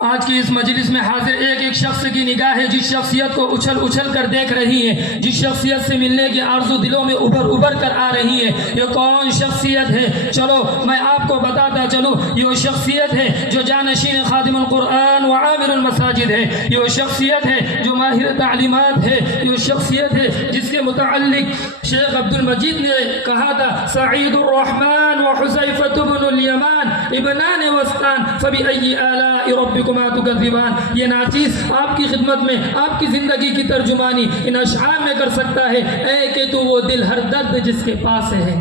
آج کی اس مجلس میں حاضر ایک ایک شخص کی نگاہ ہے جس شخصیت کو اچھل اچھل کر دیکھ رہی ہے، جس شخصیت سے ملنے کی آرزو دلوں میں ابھر کر آ رہی ہے۔ یہ کون شخصیت ہے؟ چلو میں آپ کو بتاتا چلوں، یہ شخصیت ہے جو جانشین خادم القرآن و عامر المساجد ہے، یہ شخصیت ہے جو ماہر تعلیمات ہے، یہ شخصیت ہے جس کے متعلق شیخ عبد المجید نے کہا تھا سعید الرحمن و حذیفۃ بن الیمان ابنان وسطان فبأی آلاء ربکما تکذبان۔ یہ ناچیز آپ کی خدمت میں آپ کی زندگی کی ترجمانی ان اشعار میں کر سکتا ہے۔ اے کہ تو وہ دل ہر درد جس کے پاس ہے،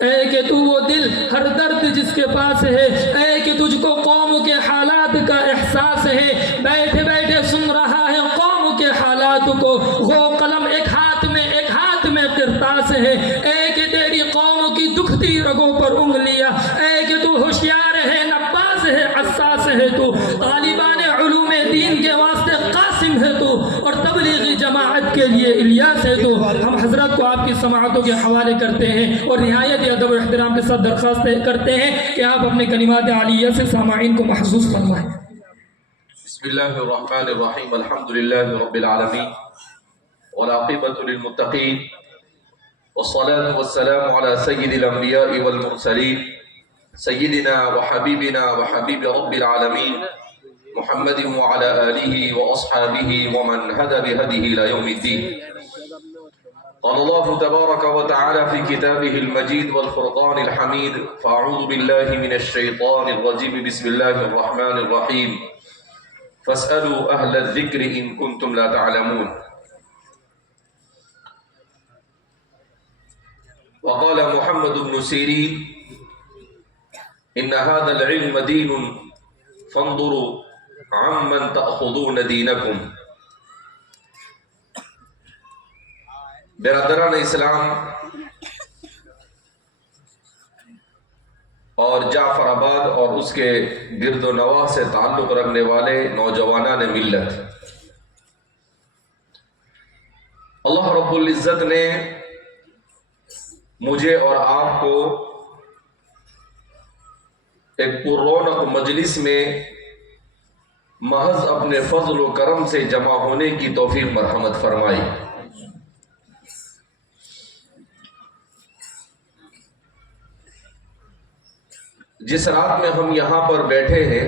اے کہ تو وہ دل ہر درد جس کے پاس ہے، اے کہ تجھ کو قوم کے حالات کا احساس ہے، بیٹھے بیٹھے سن رہا ہے قوم کے حالات کو، وہ قلم ایک ہاتھ میں قرطاس ہے، اے کہ تیری قوم کی دکھتی رگوں پر انگلیاں، اے کہ تو ہوشیار ہے، نباز ہے، حساس ہے، تو طالبان علوم دین کے واسطے قاسم ہے تو، اور تبلیغی جماعت کے لیے الیاس ہے تو۔ ہم حضرت کو آپ کی سماعتوں کے حوالے کرتے ہیں اور نہایت ادب و احترام کے ساتھ درخواست کرتے ہیں کہ آپ اپنے کلمات عالیہ سے سامعین کو محسوس فرمائیں۔ بسم اللہ الرحمن الرحیم، الحمد للہ رب العالمین والعاقبۃ للمتقین والصلاة والسلام على سید الانبیاء والمرسلین سیدنا وحبیبنا وحبیب رب العالمین محمد وعلى آلہ واصحابہ ومن هدى بهدیہ الى یوم الدین۔ قال الله تبارك وتعالى في كتابه المجيد والفرقان الحميد، فأعوذ بالله من الشيطان الرجيم، بسم الله الرحمن الرحيم، فاسألوا أهل الذكر إن كنتم لا تعلمون۔ وقال محمد بن سيرين إن هذا العلم دين فانظروا عمن تأخذون دينكم۔ برادران اسلام اور جعفر آباد اور اس کے گرد و نواح سے تعلق رکھنے والے نوجوانان ملت، اللہ رب العزت نے مجھے اور آپ کو ایک پررونق مجلس میں محض اپنے فضل و کرم سے جمع ہونے کی توفیق مرحمت فرمائی۔ جس رات میں ہم یہاں پر بیٹھے ہیں،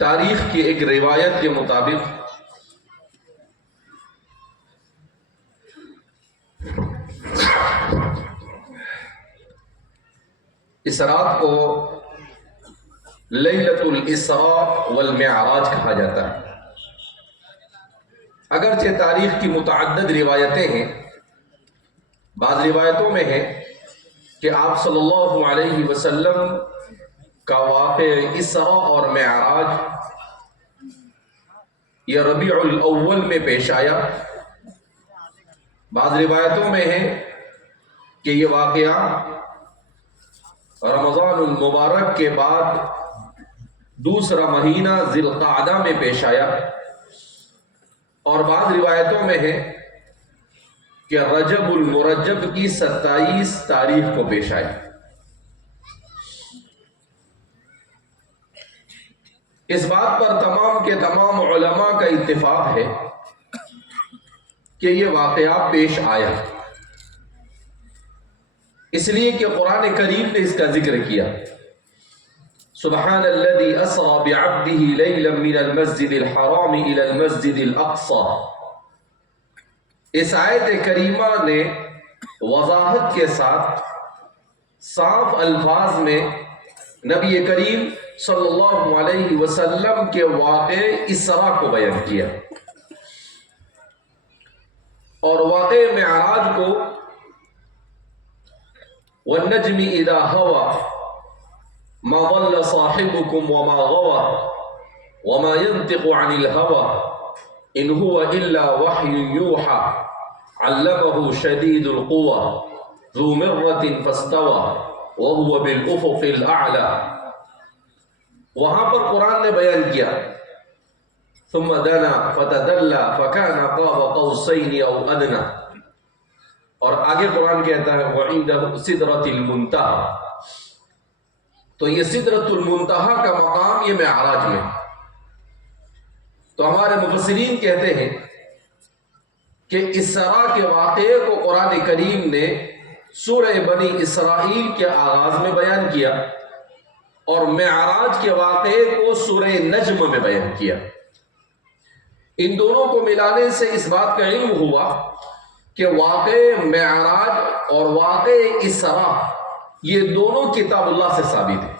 تاریخ کی ایک روایت کے مطابق اس رات کو لیلۃ الاسراء والمعراج کہا جاتا ہے۔ اگرچہ تاریخ کی متعدد روایتیں ہیں، بعض روایتوں میں ہے کہ آپ صلی اللہ علیہ وسلم کا واقعہ اسراء اور معراج یہ ربیع الاول میں پیش آیا۔ بعض روایتوں میں ہے کہ یہ واقعہ رمضان المبارک کے بعد دوسرا مہینہ ذی القعدہ میں پیش آیا، اور بعض روایتوں میں ہے کہ رجب المرجب کی 27 تاریخ کو پیش آئی۔ اس بات پر تمام کے تمام علماء کا اتفاق ہے کہ یہ واقعہ پیش آیا، اس لیے کہ قرآن کریم نے اس کا ذکر کیا۔ سبحان الذي اسرى بعبده ليلا من المسجد الحرام الى المسجد الاقصى۔ اس آیت کریمہ نے وضاحت کے ساتھ صاف الفاظ میں نبی کریم صلی اللہ علیہ وسلم کے واقع اسراء کو بیان کیا، اور واقع معراج کو والنجم اذا هوى ما ضل صاحبكم وما غوى وما ينطق عن الهوى ان هو الا وحي يوحى علمه شديد القوى ذو مرة فاستوى وهو بالافق الاعلى۔ وہاں پر قرآن نے بیان کیا ثم دنا فتدلى فكان قاب قوسين او ادنى، اور آگے قرآن کہتا ہے وعنده سدرة المنتهى۔ تو یہ سدرۃ المنتہا کا مقام یہ معراج میں. تو ہمارے مفسرین کہتے ہیں کہ اسراء کے واقعے کو قرآن کریم نے سورہ بنی اسرائیل کے آغاز میں بیان کیا اور معراج کے واقعے کو سورہ نجم میں بیان کیا. ان دونوں کو ملانے سے اس بات کا علم ہوا کہ واقع معراج اور واقع اسراء یہ دونوں کتاب اللہ سے ثابت ہے.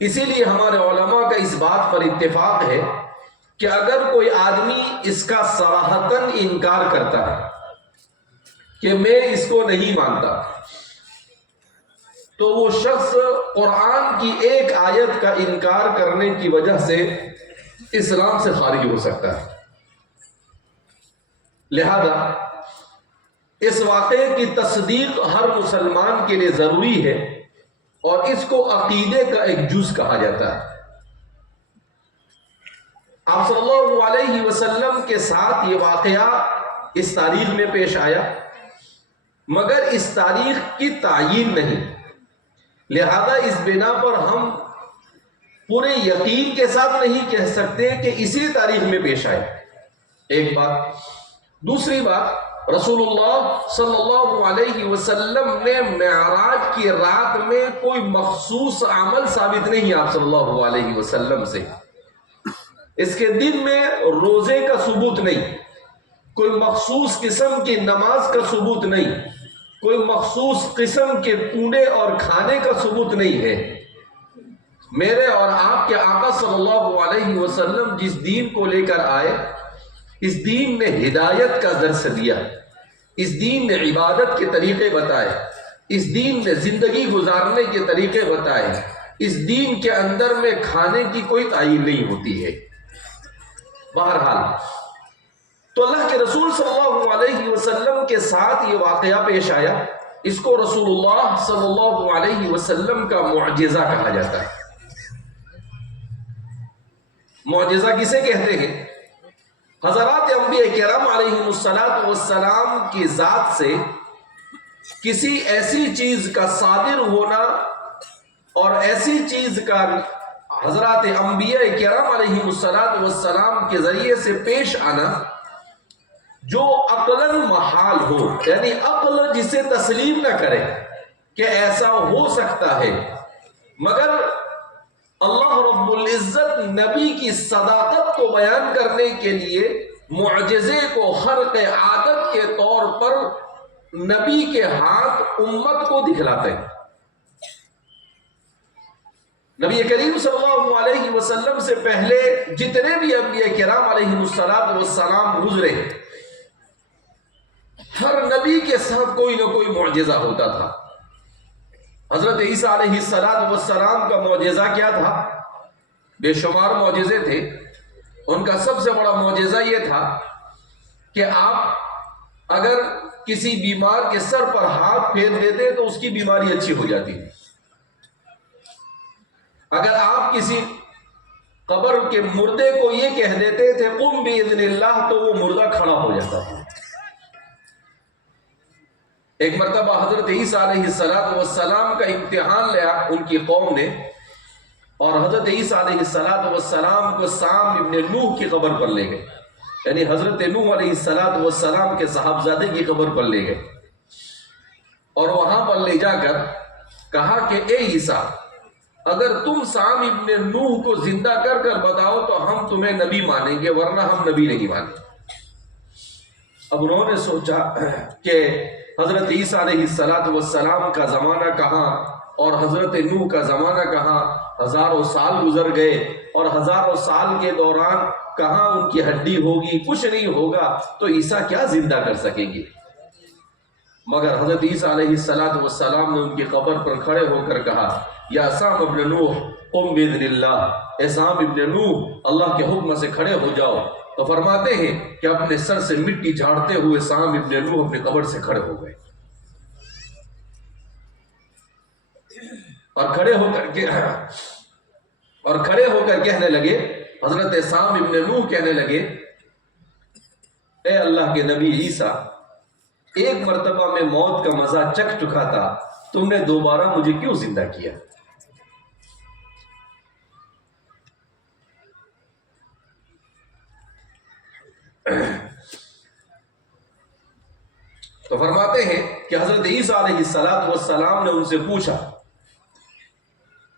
اسی لیے ہمارے علماء کا اس بات پر اتفاق ہے کہ اگر کوئی آدمی اس کا صراحتاً انکار کرتا ہے کہ میں اس کو نہیں مانتا تو وہ شخص قرآن کی ایک آیت کا انکار کرنے کی وجہ سے اسلام سے خارج ہو سکتا ہے. لہذا اس واقعے کی تصدیق ہر مسلمان کے لیے ضروری ہے اور اس کو عقیدے کا ایک جز کہا جاتا ہے. آپ صلی اللہ علیہ وسلم کے ساتھ یہ واقعہ اس تاریخ میں پیش آیا مگر اس تاریخ کی تعیین نہیں. لہذا اس بنا پر ہم پورے یقین کے ساتھ نہیں کہہ سکتے کہ اسی تاریخ میں پیش آئے. ایک بات. دوسری بات، رسول اللہ صلی اللہ علیہ وسلم نے معراج کی رات میں کوئی مخصوص عمل ثابت نہیں آپ صلی اللہ علیہ وسلم سے. اس کے دن میں روزے کا ثبوت نہیں، کوئی مخصوص قسم کی نماز کا ثبوت نہیں، کوئی مخصوص قسم کے کوڑے اور کھانے کا ثبوت نہیں ہے. میرے اور آپ کے آقا صلی اللہ علیہ وسلم جس دین کو لے کر آئے، اس دین نے ہدایت کا درس دیا، اس دین نے عبادت کے طریقے بتائے، اس دین نے زندگی گزارنے کے طریقے بتائے. اس دین کے اندر میں کھانے کی کوئی تعین نہیں ہوتی ہے. بہرحال تو اللہ کے رسول صلی اللہ علیہ وسلم کے ساتھ یہ واقعہ پیش آیا. اس کو رسول اللہ صلی اللہ علیہ وسلم کا معجزہ کہا جاتا ہے. معجزہ کسے کہتے ہیں؟ حضرات انبیاء کرام علیہ السلام کی ذات سے کسی ایسی چیز کا صادر ہونا اور ایسی چیز کا حضرات انبیاء کرام علیہ السلام کے ذریعے سے پیش آنا جو عقلاً محال ہو، یعنی عقل جسے تسلیم نہ کرے کہ ایسا ہو سکتا ہے، مگر اللہ رب العزت نبی کی صداقت کو بیان کرنے کے لیے معجزے کو خرق عادت کے طور پر نبی کے ہاتھ امت کو دکھلاتے ہیں. نبی کریم صلی اللہ علیہ وسلم سے پہلے جتنے بھی انبیاء کرام علیہ السلام گزرے، ہر نبی کے ساتھ کوئی نہ کوئی معجزہ ہوتا تھا. حضرت عیسیٰ علیہ السلام کا معجزہ کیا تھا؟ بے شمار معجزے تھے. ان کا سب سے بڑا معجزہ یہ تھا کہ آپ اگر کسی بیمار کے سر پر ہاتھ پھیر دیتے تو اس کی بیماری اچھی ہو جاتی. اگر آپ کسی قبر کے مردے کو یہ کہہ دیتے تھے قم باذن اللہ تو وہ مردہ کھڑا ہو جاتا ہے. ایک مرتبہ حضرت عیسیٰ علیہ السلام کا امتحان لیا ان کی قوم نے، اور حضرت عیسیٰ علیہ السلام کو سام ابن نوح کی قبر پر لے گئے، یعنی حضرت نوح علیہ السلام کے صاحبزادے کی قبر پر لے گئے، اور وہاں پر لے جا کر کہا کہ اے عیسیٰ، اگر تم سام ابن نوح کو زندہ کر کر بتاؤ تو ہم تمہیں نبی مانیں گے، ورنہ ہم نبی نہیں مانیں. اب انہوں نے سوچا کہ حضرت عیسیٰ علیہ السلام کا زمانہ کہاں اور حضرت نوح کا زمانہ کہاں، ہزاروں سال گزر گئے، اور ہزاروں سال کے دوران کہاں ان کی ہڈی ہوگی، کچھ نہیں ہوگا، تو عیسیٰ کیا زندہ کر سکیں گے. مگر حضرت عیسیٰ علیہ السلام نے ان کی قبر پر کھڑے ہو کر کہا یا سام ابن نوح قم باذن اللہ، اے سام ابن نوح اللہ کے حکم سے کھڑے ہو جاؤ. تو فرماتے ہیں کہ اپنے سر سے مٹی جھاڑتے ہوئے سام ابن نوح اپنے قبر سے کھڑے ہو گئے، اور کھڑے ہو کر کہنے لگے، حضرت سام ابن نوح کہنے لگے، اے اللہ کے نبی عیسیٰ، ایک مرتبہ میں موت کا مزہ چکھ چکا تھا تم نے دوبارہ مجھے کیوں زندہ کیا؟ تو فرماتے ہیں کہ حضرت عیسیٰ علیہ السلام نے ان سے پوچھا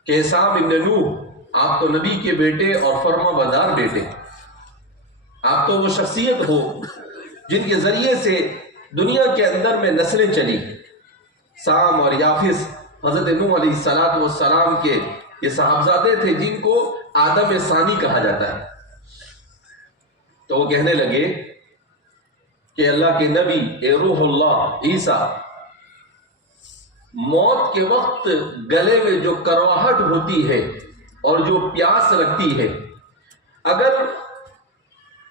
کہ سام ابن نوح، آپ تو نبی کے بیٹے اور فرما بردار بیٹے، آپ تو وہ شخصیت ہو جن کے ذریعے سے دنیا کے اندر میں نسلیں چلی۔ سام اور یافس حضرت نوح علیہ السلام کے یہ صاحبزادے تھے جن کو آدم ثانی کہا جاتا ہے۔ تو وہ کہنے لگے کہ اللہ کے نبی اے روح اللہ عیسیٰ، موت کے وقت گلے میں جو کرواہٹ ہوتی ہے اور جو پیاس لگتی ہے، اگر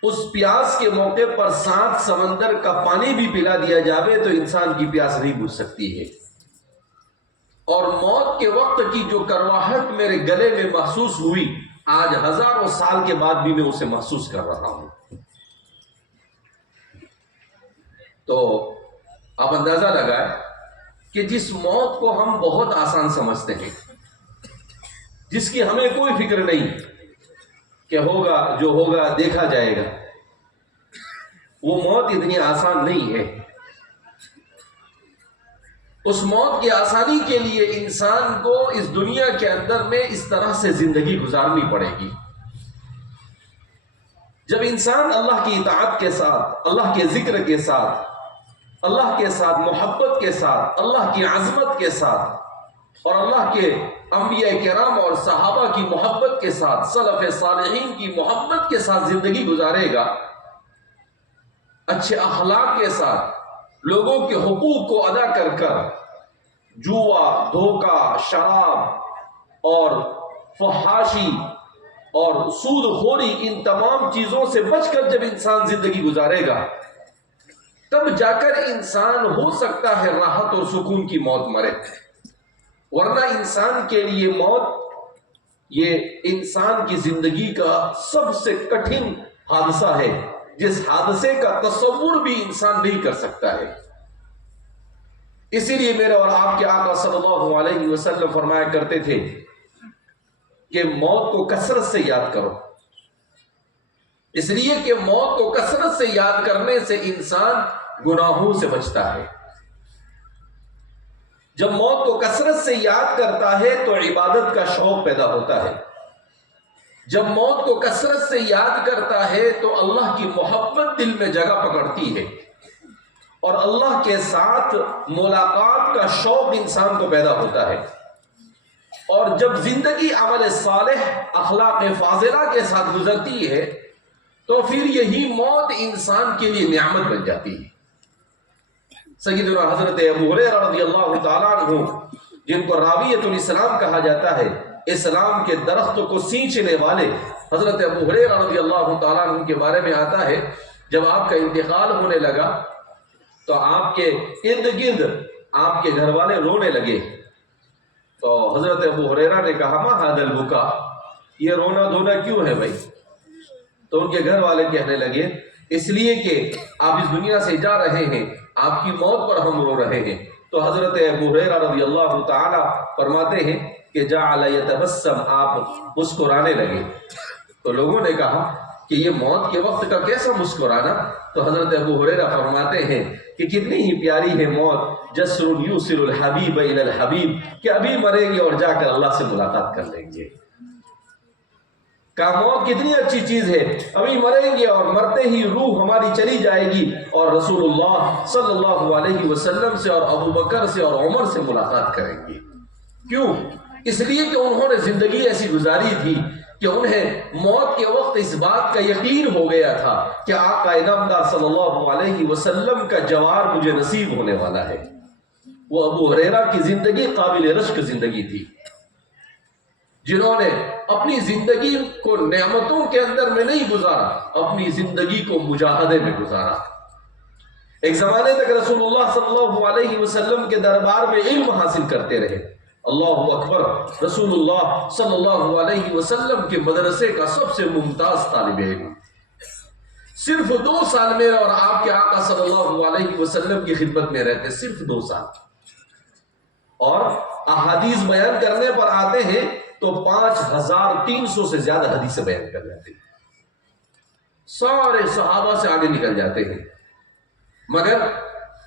اس پیاس کے موقع پر 7 سمندر کا پانی بھی پلا دیا جاوے تو انسان کی پیاس نہیں بجھ سکتی ہے، اور موت کے وقت کی جو کرواہٹ میرے گلے میں محسوس ہوئی، آج ہزاروں سال کے بعد بھی میں اسے محسوس کر رہا ہوں۔ تو آپ اندازہ لگائیں کہ جس موت کو ہم بہت آسان سمجھتے ہیں، جس کی ہمیں کوئی فکر نہیں کہ ہوگا جو ہوگا دیکھا جائے گا، وہ موت اتنی آسان نہیں ہے۔ اس موت کی آسانی کے لیے انسان کو اس دنیا کے اندر میں اس طرح سے زندگی گزارنی پڑے گی۔ جب انسان اللہ کی اطاعت کے ساتھ، اللہ کے ذکر کے ساتھ، اللہ کے ساتھ محبت کے ساتھ، اللہ کی عظمت کے ساتھ اور اللہ کے انبیاء کرام اور صحابہ کی محبت کے ساتھ، سلف صالحین کی محبت کے ساتھ زندگی گزارے گا، اچھے اخلاق کے ساتھ لوگوں کے حقوق کو ادا کر کر، جوا، دھوکہ، شراب اور فحاشی اور سود خوری، ان تمام چیزوں سے بچ کر جب انسان زندگی گزارے گا، تب جا کر انسان ہو سکتا ہے راحت اور سکون کی موت مرے، ورنہ انسان کے لیے موت یہ انسان کی زندگی کا سب سے کٹھن حادثہ ہے، جس حادثے کا تصور بھی انسان نہیں کر سکتا ہے۔ اسی لیے میرے اور آپ کے آقا صلی اللہ علیہ وسلم فرمایا کرتے تھے کہ موت کو کثرت سے یاد کرو، اس لیے کہ موت کو کثرت سے یاد کرنے سے انسان گناہوں سے بچتا ہے۔ جب موت کو کثرت سے یاد کرتا ہے تو عبادت کا شوق پیدا ہوتا ہے، جب موت کو کثرت سے یاد کرتا ہے تو اللہ کی محبت دل میں جگہ پکڑتی ہے، اور اللہ کے ساتھ ملاقات کا شوق انسان کو پیدا ہوتا ہے، اور جب زندگی عمل صالح، اخلاق فاضلہ کے ساتھ گزرتی ہے تو پھر یہی موت انسان کے لیے نعمت بن جاتی ہے۔ سیدنا حضرت ابو ہریرہ رضی اللہ تعالیٰ عنہ، جن کو راویۃ الاسلام کہا جاتا ہے، اسلام کے درخت کو سینچنے والے حضرت ابو ہریرہ رضی اللہ تعالیٰ عنہ کے بارے میں آتا ہے، جب آپ کا انتقال ہونے لگا تو آپ کے ارد گرد آپ کے گھر والے رونے لگے، تو حضرت ابو ہریرہ نے کہا ما ھذا البکا، یہ رونا دھونا کیوں ہے بھائی؟ تو ان کے گھر والے کہنے لگے اس لیے کہ آپ اس دنیا سے جا رہے ہیں، آپ کی موت پر ہم رو رہے ہیں۔ تو حضرت ابو ہریرہ رضی اللہ تعالی فرماتے ہیں کہ جعل یتبسم، آپ مسکرانے لگے۔ تو لوگوں نے کہا کہ یہ موت کے وقت کا کیسا مسکرانا؟ تو حضرت ابو ہریرہ فرماتے ہیں کہ کتنی ہی پیاری ہے موت، جسر یوصل الحبیب الی الحبیب، کہ ابھی مریں گے اور جا کر اللہ سے ملاقات کر لیں گے۔ کہ موت کتنی اچھی چیز ہے، ابھی مریں گے اور مرتے ہی روح ہماری چلی جائے گی اور رسول اللہ صلی اللہ علیہ وسلم سے اور ابو بکر سے اور عمر سے ملاقات کریں گے۔ کیوں؟ اس لیے کہ انہوں نے زندگی ایسی گزاری تھی کہ انہیں موت کے وقت اس بات کا یقین ہو گیا تھا کہ آقا انعامدار صلی اللہ علیہ وسلم کا جوار مجھے نصیب ہونے والا ہے۔ وہ ابو ہریرہ کی زندگی قابل رشک زندگی تھی، جنہوں نے اپنی زندگی کو نعمتوں کے اندر میں نہیں گزارا، اپنی زندگی کو مجاہدے میں گزارا۔ ایک زمانے تک رسول اللہ صلی اللہ علیہ وسلم کے دربار میں علم حاصل کرتے رہے۔ اللہ اکبر، رسول اللہ صلی اللہ علیہ وسلم کے مدرسے کا سب سے ممتاز طالب علم، صرف 2 سال میرے اور آپ کے آقا صلی اللہ علیہ وسلم کی خدمت میں رہتے، صرف 2 سال۔ اور احادیث بیان کرنے پر آتے ہیں تو 5300 سے زیادہ حدیثیں بیان کر جاتے ہیں، سارے صحابہ سے آگے نکل جاتے ہیں۔ مگر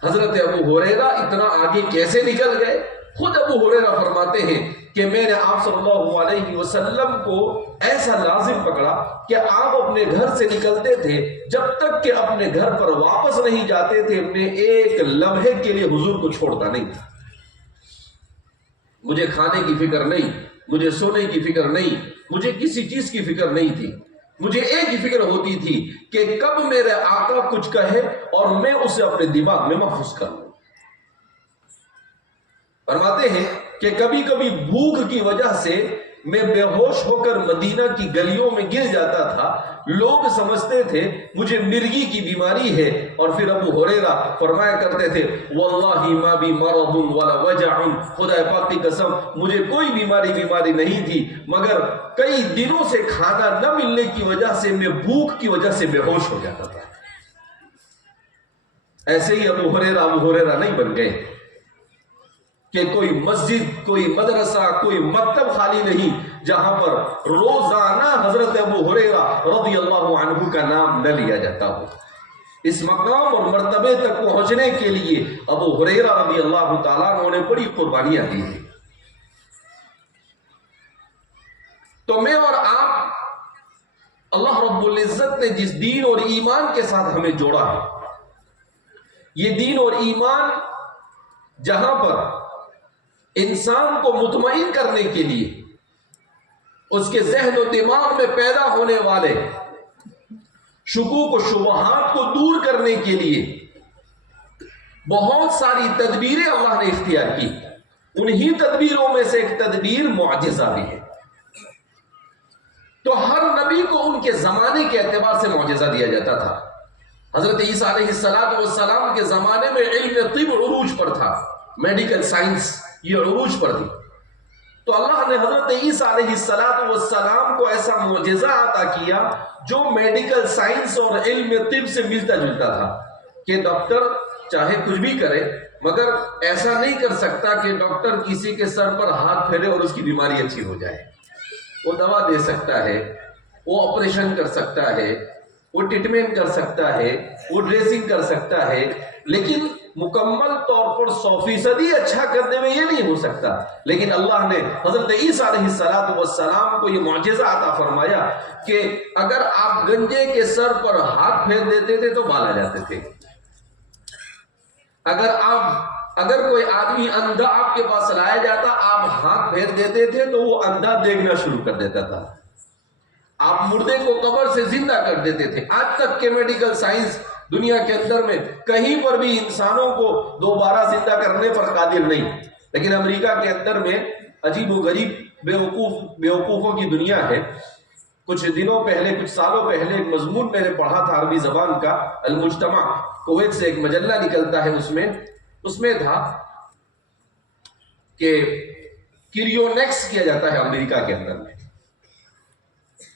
حضرت ابو ہریرہ اتنا آگے کیسے نکل گئے؟ خود ابو ہریرہ فرماتے ہیں کہ میں نے آپ صلی اللہ علیہ وسلم کو ایسا لازم پکڑا کہ آپ اپنے گھر سے نکلتے تھے، جب تک کہ اپنے گھر پر واپس نہیں جاتے تھے میں ایک لمحے کے لیے حضور کو چھوڑتا نہیں تھا۔ مجھے کھانے کی فکر نہیں، مجھے سونے کی فکر نہیں، مجھے کسی چیز کی فکر نہیں تھی، مجھے ایک ہی فکر ہوتی تھی کہ کب میرے آقا کچھ کہے اور میں اسے اپنے دماغ میں محفوظ کر لوں۔ فرماتے ہیں کہ کبھی کبھی بھوک کی وجہ سے میں بے ہوش ہو کر مدینہ کی گلیوں میں گر جاتا تھا، لوگ سمجھتے تھے مجھے مرگی کی بیماری ہے، اور پھر ابو ہریرہ فرمایا کرتے تھے واللہ ما بی مرض ولا وجع، خدا پاک کی قسم مجھے کوئی بیماری نہیں تھی، مگر کئی دنوں سے کھانا نہ ملنے کی وجہ سے میں بھوک کی وجہ سے بے ہوش ہو جاتا تھا۔ ایسے ہی ابو ہریرہ نہیں بن گئے کہ کوئی مسجد، کوئی مدرسہ، کوئی مکتب خالی نہیں جہاں پر روزانہ حضرت ابو ہریرہ رضی اللہ عنہ کا نام نہ لیا جاتا ہو۔ اس مقام اور مرتبے تک پہنچنے کے لیے ابو ہریرہ رضی اللہ تعالیٰ عنہ نے بڑی قربانیاں دی ہیں۔ تو میں اور آپ، اللہ رب العزت نے جس دین اور ایمان کے ساتھ ہمیں جوڑا ہے، یہ دین اور ایمان جہاں پر انسان کو مطمئن کرنے کے لیے، اس کے ذہن و دماغ میں پیدا ہونے والے شکوک و شبہات کو دور کرنے کے لیے بہت ساری تدبیریں اللہ نے اختیار کی، انہی تدبیروں میں سے ایک تدبیر معجزہ بھی ہے۔ تو ہر نبی کو ان کے زمانے کے اعتبار سے معجزہ دیا جاتا تھا۔ حضرت عیسیٰ علیہ السلام کے زمانے میں علم طب عروج پر تھا، میڈیکل سائنس یہ عروج پر تھی، تو اللہ نے حضرت عیسیٰ علیہ السلام کو ایسا معجزہ عطا کیا جو میڈیکل سائنس اور علم طب سے ملتا جلتا تھا، کہ ڈاکٹر چاہے کچھ بھی کرے مگر ایسا نہیں کر سکتا کہ ڈاکٹر کسی کے سر پر ہاتھ پھیرے اور اس کی بیماری اچھی ہو جائے۔ وہ دوا دے سکتا ہے، وہ آپریشن کر سکتا ہے، وہ ٹریٹمنٹ کر سکتا ہے، وہ ڈریسنگ کر سکتا ہے، لیکن مکمل طور پر 100% اچھا کرنے میں یہ نہیں ہو سکتا۔ لیکن اللہ نے حضرت عیسیٰ علیہ السلام کو یہ معجزہ عطا فرمایا کہ اگر آپ گنجے کے سر پر ہاتھ پھیر دیتے تھے تو بال آ جاتے تھے، اگر کوئی آدمی اندھا آپ کے پاس لایا جاتا، آپ ہاتھ پھیر دیتے تھے تو وہ اندھا دیکھنا شروع کر دیتا تھا، آپ مردے کو قبر سے زندہ کر دیتے تھے۔ آج تک کے میڈیکل سائنس دنیا کے اندر میں کہیں پر بھی انسانوں کو دوبارہ زندہ کرنے پر قادر نہیں، لیکن امریکہ کے اندر میں عجیب و غریب بیوقوفوں کی دنیا ہے۔ کچھ دنوں پہلے، کچھ سالوں پہلے ایک مضمون میں نے پڑھا تھا عربی زبان کا، المجتمع، کویت سے ایک مجلہ نکلتا ہے، اس میں تھا کہ کریونیکس کیا جاتا ہے امریکہ کے اندر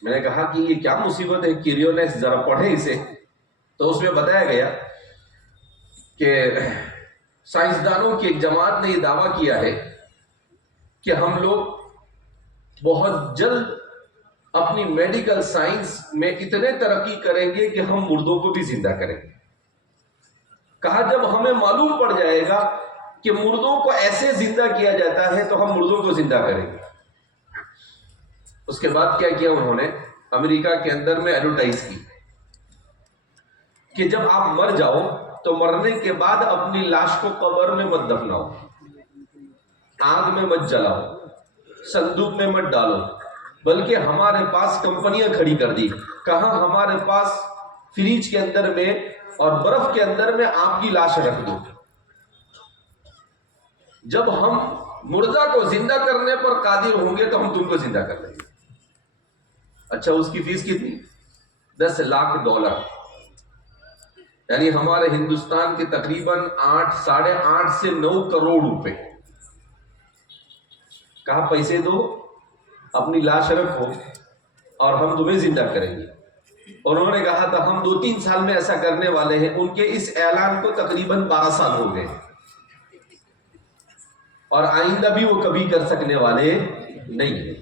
میں نے کہا کہ یہ کیا مصیبت ہے کریونیکس، ذرا پڑھے اسے۔ تو اس میں بتایا گیا کہ سائنسدانوں کی ایک جماعت نے یہ دعویٰ کیا ہے کہ ہم لوگ بہت جلد اپنی میڈیکل سائنس میں اتنے ترقی کریں گے کہ ہم مردوں کو بھی زندہ کریں گے۔ کہا جب ہمیں معلوم پڑ جائے گا کہ مردوں کو ایسے زندہ کیا جاتا ہے تو ہم مردوں کو زندہ کریں گے۔ اس کے بعد کیا کیا انہوں نے؟ امریکہ کے اندر میں ایڈورٹائز کی کہ جب آپ مر جاؤ تو مرنے کے بعد اپنی لاش کو قبر میں مت دفناؤ، آگ میں مت جلاؤ، صندوق میں مت ڈالو، بلکہ ہمارے پاس کمپنیاں کھڑی کر دی، کہاں ہمارے پاس فریج کے اندر میں اور برف کے اندر میں آپ کی لاش رکھ دو، جب ہم مردہ کو زندہ کرنے پر قادر ہوں گے تو ہم تم کو زندہ کر لیں گے۔ اچھا، اس کی فیس کتنی؟ $10 لاکھ، یعنی ہمارے ہندوستان کے تقریباً 8 سے 9 کروڑ روپے۔ کہا پیسے دو، اپنی لاش رکھو اور ہم تمہیں زندہ کریں گے۔ اور انہوں نے کہا تھا ہم 2-3 سال میں ایسا کرنے والے ہیں۔ ان کے اس اعلان کو تقریباً 12 سال ہو گئے اور آئندہ بھی وہ کبھی کر سکنے والے نہیں ہیں۔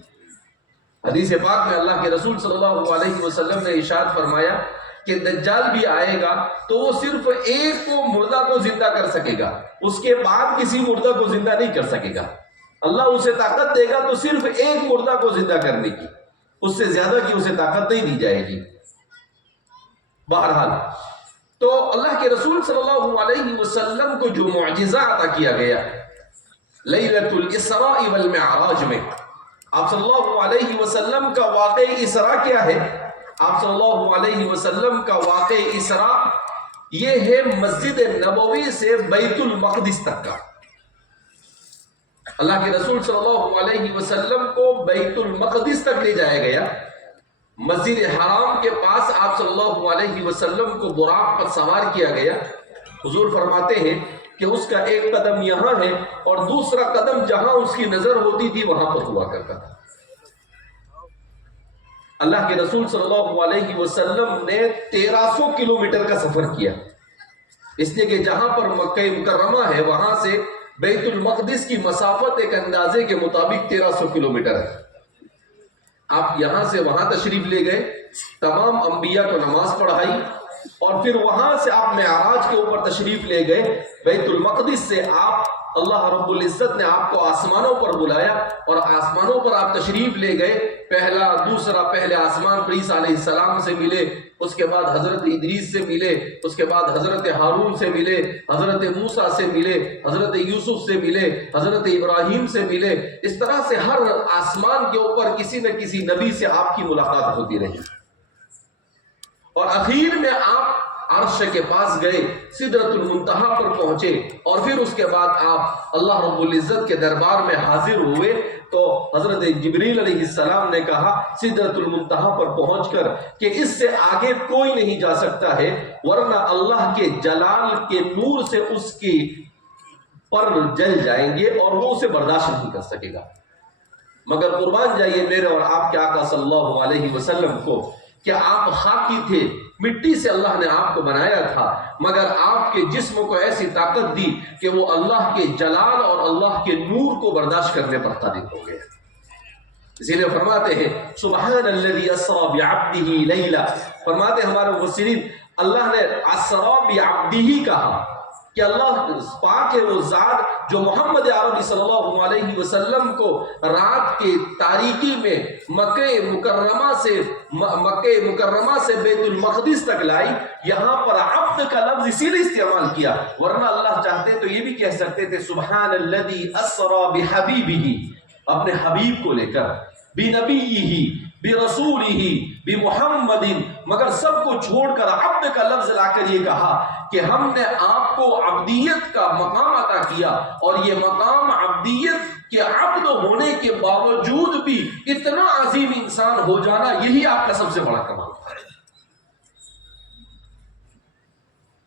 حدیث پاک میں اللہ کے رسول صلی اللہ علیہ وسلم نے ارشاد فرمایا کہ دجال بھی آئے گا تو وہ صرف ایک کو مردہ کو زندہ کر سکے گا، اس کے بعد کسی مردہ کو زندہ نہیں کر سکے گا۔ اللہ اسے طاقت دے گا تو صرف ایک مردہ کو زندہ کرنے کی، اس سے زیادہ کی اسے طاقت نہیں دی جائے گی۔ بہرحال تو اللہ کے رسول صلی اللہ علیہ وسلم کو جو معجزہ عطا کیا گیا لیلۃ الاسراء والمعراج میں، آپ صلی اللہ علیہ وسلم کا واقع اسراء کیا ہے؟ آپ صلی اللہ علیہ وسلم کا واقع اسراء یہ ہے مسجد نبوی سے بیت المقدس تک کا۔ اللہ کے رسول صلی اللہ علیہ وسلم کو بیت المقدس تک لے جایا گیا۔ مسجد حرام کے پاس آپ صلی اللہ علیہ وسلم کو براق پر سوار کیا گیا۔ حضور فرماتے ہیں کہ اس کا ایک قدم یہاں ہے اور دوسرا قدم جہاں اس کی نظر ہوتی تھی وہاں پر ہوا کرتا تھا۔ اللہ کے رسول صلی اللہ علیہ وسلم نے 1300 کلومیٹر کا سفر کیا، اس لیے کہ جہاں پر مکہ مکرمہ ہے وہاں سے بیت المقدس کی مسافت ایک اندازے کے مطابق 1300 کلومیٹر ہے۔ آپ یہاں سے وہاں تشریف لے گئے، تمام انبیاء کو نماز پڑھائی، اور پھر وہاں سے آپ معراج کے اوپر تشریف لے گئے۔ بیت المقدس سے آپ اللہ رب العزت نے آپ کو آسمانوں پر بلایا اور آسمانوں پر آپ تشریف لے گئے۔ پہلا دوسرا، پہلے آسمان پر عیسیٰ علیہ السلام سے ملے، اس کے بعد حضرت ادریس سے ملے، اس کے بعد حضرت ہارون سے ملے، حضرت موسیٰ سے ملے، حضرت یوسف سے ملے، حضرت ابراہیم سے ملے۔ اس طرح سے ہر آسمان کے اوپر کسی نہ کسی نبی سے آپ کی ملاقات ہوتی رہی، اور اخیر میں آپ عرش کے پاس گئے، سدرۃ المنتہا پر پہنچے، اور پھر اس کے بعد آپ اللہ رب العزت کے دربار میں حاضر ہوئے تو حضرت جبریل علیہ السلام نے کہا سدرۃ المنتہا پر پہنچ کر کہ اس سے آگے کوئی نہیں جا سکتا ہے، ورنہ اللہ کے جلال کے نور سے اس کی پر جل جائیں گے اور وہ اسے برداشت نہیں کر سکے گا۔ مگر قربان جائیے میرے اور آپ کے آقا صلی اللہ علیہ وسلم کو کہ آپ خاکی تھے، مٹی سے اللہ نے آپ کو بنایا تھا، مگر آپ کے جسم کو ایسی طاقت دی کہ وہ اللہ کے جلال اور اللہ کے نور کو برداشت کرنے پر قادر ہو گئے۔ اسی لیے فرماتے ہیں سبحان الذی اسری بعبدہ لیلا، فرماتے ہمارے مفسرین اللہ نے اسری بعبدہ کہا کہ اللہ پاک ہے وہ ذات جو محمد عربی صلی اللہ علیہ وسلم کو رات کے تاریکی میں مکہ مکرمہ سے بیت المقدس تک لائی۔ یہاں پر عبد کا لفظ اسی لیے استعمال کیا، ورنہ اللہ چاہتے تو یہ بھی کہہ سکتے تھے سبحان الذی اسری بحبیبہ، اپنے حبیب کو لے کر، بنبیہ، برسولہ، بمحمد، مگر سب کو چھوڑ کر عبد کا لفظ لا کر یہ کہا کہ ہم نے آپ کو عبدیت کا مقام عطا کیا، اور یہ مقام عبدیت کے عبد ہونے کے باوجود بھی اتنا عظیم انسان ہو جانا، یہی آپ کا سب سے بڑا کمال ہے۔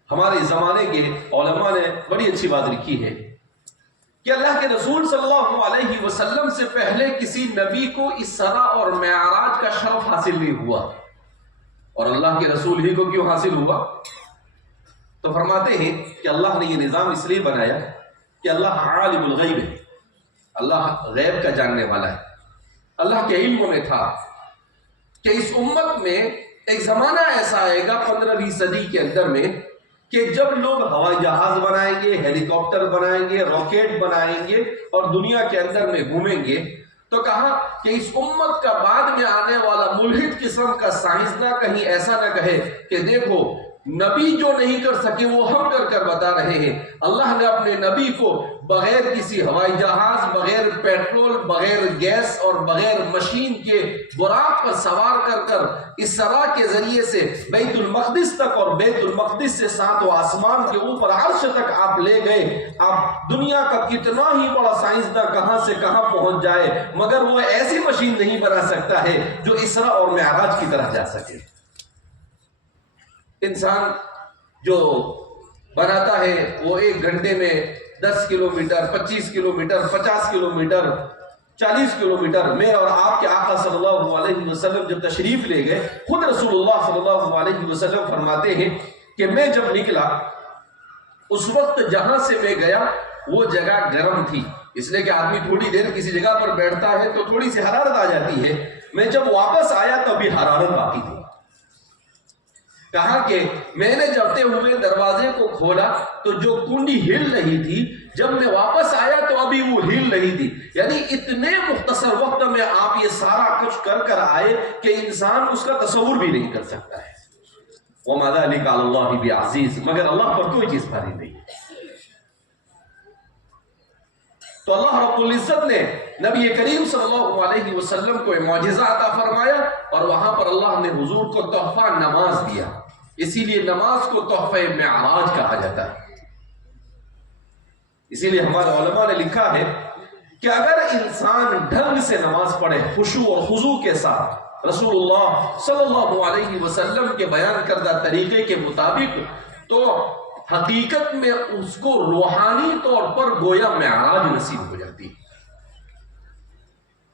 ہمارے زمانے کے علماء نے بڑی اچھی بات لکھی ہے کہ اللہ کے رسول صلی اللہ علیہ وسلم سے پہلے کسی نبی کو اسراء اور معراج کا شرف حاصل نہیں ہوا، اور اللہ کے رسول ہی کو کیوں حاصل ہوا؟ تو فرماتے ہیں کہ اللہ نے یہ نظام اس لیے بنایا کہ اللہ عالم الغیب ہے، اللہ غیب کا جاننے والا ہے۔ اللہ کے علم میں تھا کہ اس امت میں ایک زمانہ ایسا آئے گا 15ویں صدی کے اندر میں کہ جب لوگ ہوائی جہاز بنائیں گے، ہیلی کاپٹر بنائیں گے، راکٹ بنائیں گے اور دنیا کے اندر میں گھومیں گے، تو کہا کہ اس امت کا بعد میں آنے والا ملحد قسم کا سائنسداں کہیں ایسا نہ کہے کہ دیکھو نبی جو نہیں کر سکے وہ ہم کر کر بتا رہے ہیں۔ اللہ نے اپنے نبی کو بغیر کسی ہوائی جہاز، بغیر پیٹرول، بغیر گیس اور بغیر مشین کے براق پر سوار کر کر اسراء کے ذریعے سے بیت المقدس تک اور بیت المقدس سے 7 آسمان کے اوپر عرش تک آپ لے گئے۔ آپ دنیا کا کتنا ہی بڑا سائنسداں کہاں سے کہاں پہنچ جائے، مگر وہ ایسی مشین نہیں بنا سکتا ہے جو اسراء اور معراج کی طرح جا سکے۔ انسان جو بناتا ہے وہ 1 گھنٹے میں 10 کلومیٹر، 25 کلومیٹر، 50 کلومیٹر، 40 کلومیٹر۔ میں اور آپ کے آقا صلی اللہ علیہ وسلم جب تشریف لے گئے، خود رسول اللہ صلی اللہ علیہ وسلم فرماتے ہیں کہ میں جب نکلا اس وقت جہاں سے میں گیا وہ جگہ گرم تھی، اس لیے کہ آدمی تھوڑی دیر کسی جگہ پر بیٹھتا ہے تو تھوڑی سی حرارت آ جاتی ہے. میں جب واپس آیا تو ابھی حرارت باقی تھی. کہا کہ میں نے جبتے ہوئے دروازے کو کھولا تو جو کنڈی ہل رہی تھی، جب میں واپس آیا تو ابھی وہ ہل رہی تھی. یعنی اتنے مختصر وقت میں آپ یہ سارا کچھ کر آئے کہ انسان اس کا تصور بھی نہیں کر سکتا ہے. وَمَا ذَلِكَ عَلَى اللَّهِ بِعَزِيزٍ، مگر اللہ پر کوئی چیز بھاری نہیں. تو اللہ رب العزت نے نبی کریم صلی اللہ علیہ وسلم کو معجزہ عطا فرمایا، اور وہاں پر اللہ نے حضور کو تحفہ نماز دیا. اسی لیے نماز کو تحفہ معراج کہا جاتا ہے. اسی لیے ہمارے علماء نے لکھا ہے کہ اگر انسان ڈھنگ سے نماز پڑھے خشوع اور خضوع کے ساتھ رسول اللہ صلی اللہ علیہ وسلم کے بیان کردہ طریقے کے مطابق، تو حقیقت میں اس کو روحانی طور پر گویا معراج نصیب ہو جاتی ہے.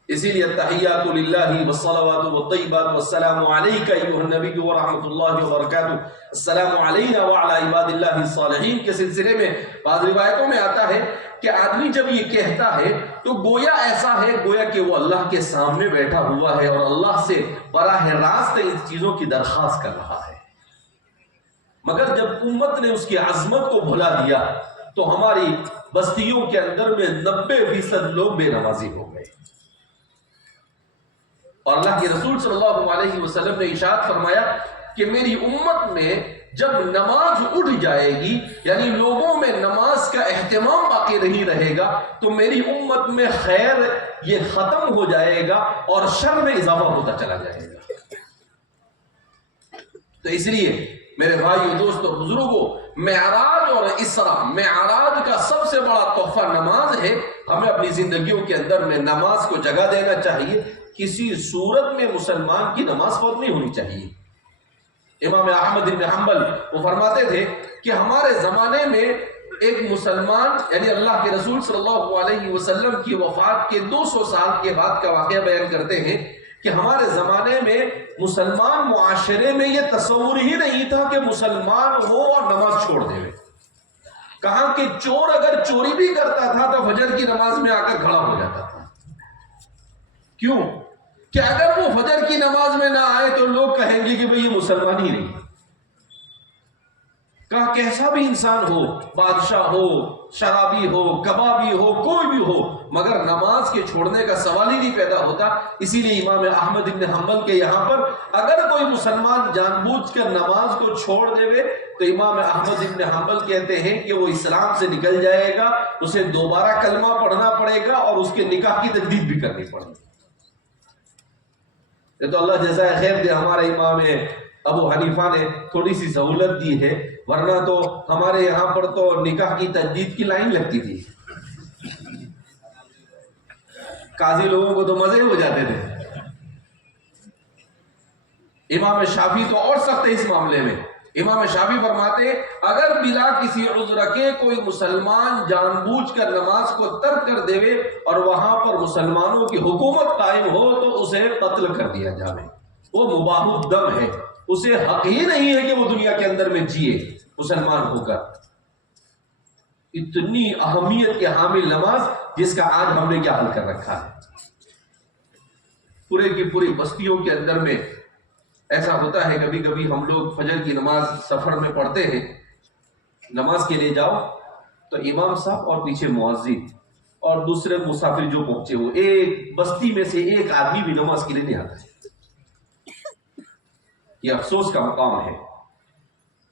اسی لیے التحیات للہ والصلوات والطیبات والسلام علیک ایھا النبی ورحمۃ اللہ وبرکاتہ، السلام علینا وعلی عباد اللہ الصالحین کے سلسلے میں بعض روایتوں میں آتا ہے کہ آدمی جب یہ کہتا ہے تو گویا ایسا ہے گویا کہ وہ اللہ کے سامنے بیٹھا ہوا ہے اور اللہ سے براہ راست ان چیزوں کی درخواست کر رہا ہے. مگر جب امت نے اس کی عظمت کو بھلا دیا تو ہماری بستیوں کے اندر میں 90% لوگ بے نمازی ہو گئے. اور اللہ کے رسول صلی اللہ علیہ وسلم نے ارشاد فرمایا کہ میری امت میں جب نماز اٹھ جائے گی، یعنی لوگوں میں نماز کا اہتمام باقی نہیں رہے گا، تو میری امت میں خیر یہ ختم ہو جائے گا اور شر میں اضافہ ہوتا چلا جائے گا. تو اس لیے میرے بھائیو، دوستو، بزرگوں، معراج اور اسراء، معراج کا سب سے بڑا تحفہ نماز ہے. ہمیں اپنی زندگیوں کے اندر میں نماز کو جگہ دینا چاہیے. کسی صورت میں مسلمان کی نماز فوت نہیں ہونی چاہیے. امام احمد بن حنبل وہ فرماتے تھے کہ ہمارے زمانے میں ایک مسلمان، یعنی اللہ کے رسول صلی اللہ علیہ وسلم کی وفات کے 200 سال کے بعد کا واقعہ بیان کرتے ہیں کہ ہمارے زمانے میں مسلمان معاشرے میں یہ تصور ہی نہیں تھا کہ مسلمان ہو اور نماز چھوڑ دے. کہا کہ چور اگر چوری بھی کرتا تھا تو فجر کی نماز میں آ کر کھڑا ہو جاتا تھا. کیوں؟ کہ اگر وہ فجر کی نماز میں نہ آئے تو لوگ کہیں گے کہ بھئی یہ مسلمان ہی نہیں. کہا کیسا بھی انسان ہو، بادشاہ ہو، شرابی ہو، کبابی ہو، کوئی بھی ہو، مگر نماز کے چھوڑنے کا سوال ہی نہیں پیدا ہوتا. اسی لیے امام احمد بن حنبل کے یہاں پر اگر کوئی مسلمان جان بوجھ کر نماز کو چھوڑ دے تو امام احمد بن حنبل کہتے ہیں کہ وہ اسلام سے نکل جائے گا، اسے دوبارہ کلمہ پڑھنا پڑے گا اور اس کے نکاح کی تجدید بھی کرنی پڑے گی. یہ تو اللہ جزائے خیر دے، ہمارے امام ابو حنیفہ نے تھوڑی سی سہولت دی ہے، ورنہ تو ہمارے یہاں پر تو نکاح کی تجدید کی لائن لگتی تھی. قاضی لوگوں کو تو مزے ہو جاتے تھے. امام شافعی تو اور سخت ہے اس معاملے میں. امام شافعی فرماتے ہیں اگر بلا کسی عذر کے کوئی مسلمان جان بوجھ کر نماز کو ترک کر دے اور وہاں پر مسلمانوں کی حکومت قائم ہو تو اسے قتل کر دیا جائے. وہ مباح الدم ہے، اسے حق ہی نہیں ہے کہ وہ دنیا کے اندر میں جیے مسلمان ہو کر. اتنی اہمیت کے حامل نماز جس کا آج ہم نے کیا حل کر رکھا ہے. پورے کی پوری بستیوں کے اندر میں ایسا ہوتا ہے، کبھی کبھی ہم لوگ فجر کی نماز سفر میں پڑھتے ہیں، نماز کے لیے جاؤ تو امام صاحب اور پیچھے مؤذن اور دوسرے مسافر جو پہنچے وہ ایک بستی میں سے ایک آدمی بھی نماز کے لیے نہیں آتا ہے. یہ افسوس کا مقام ہے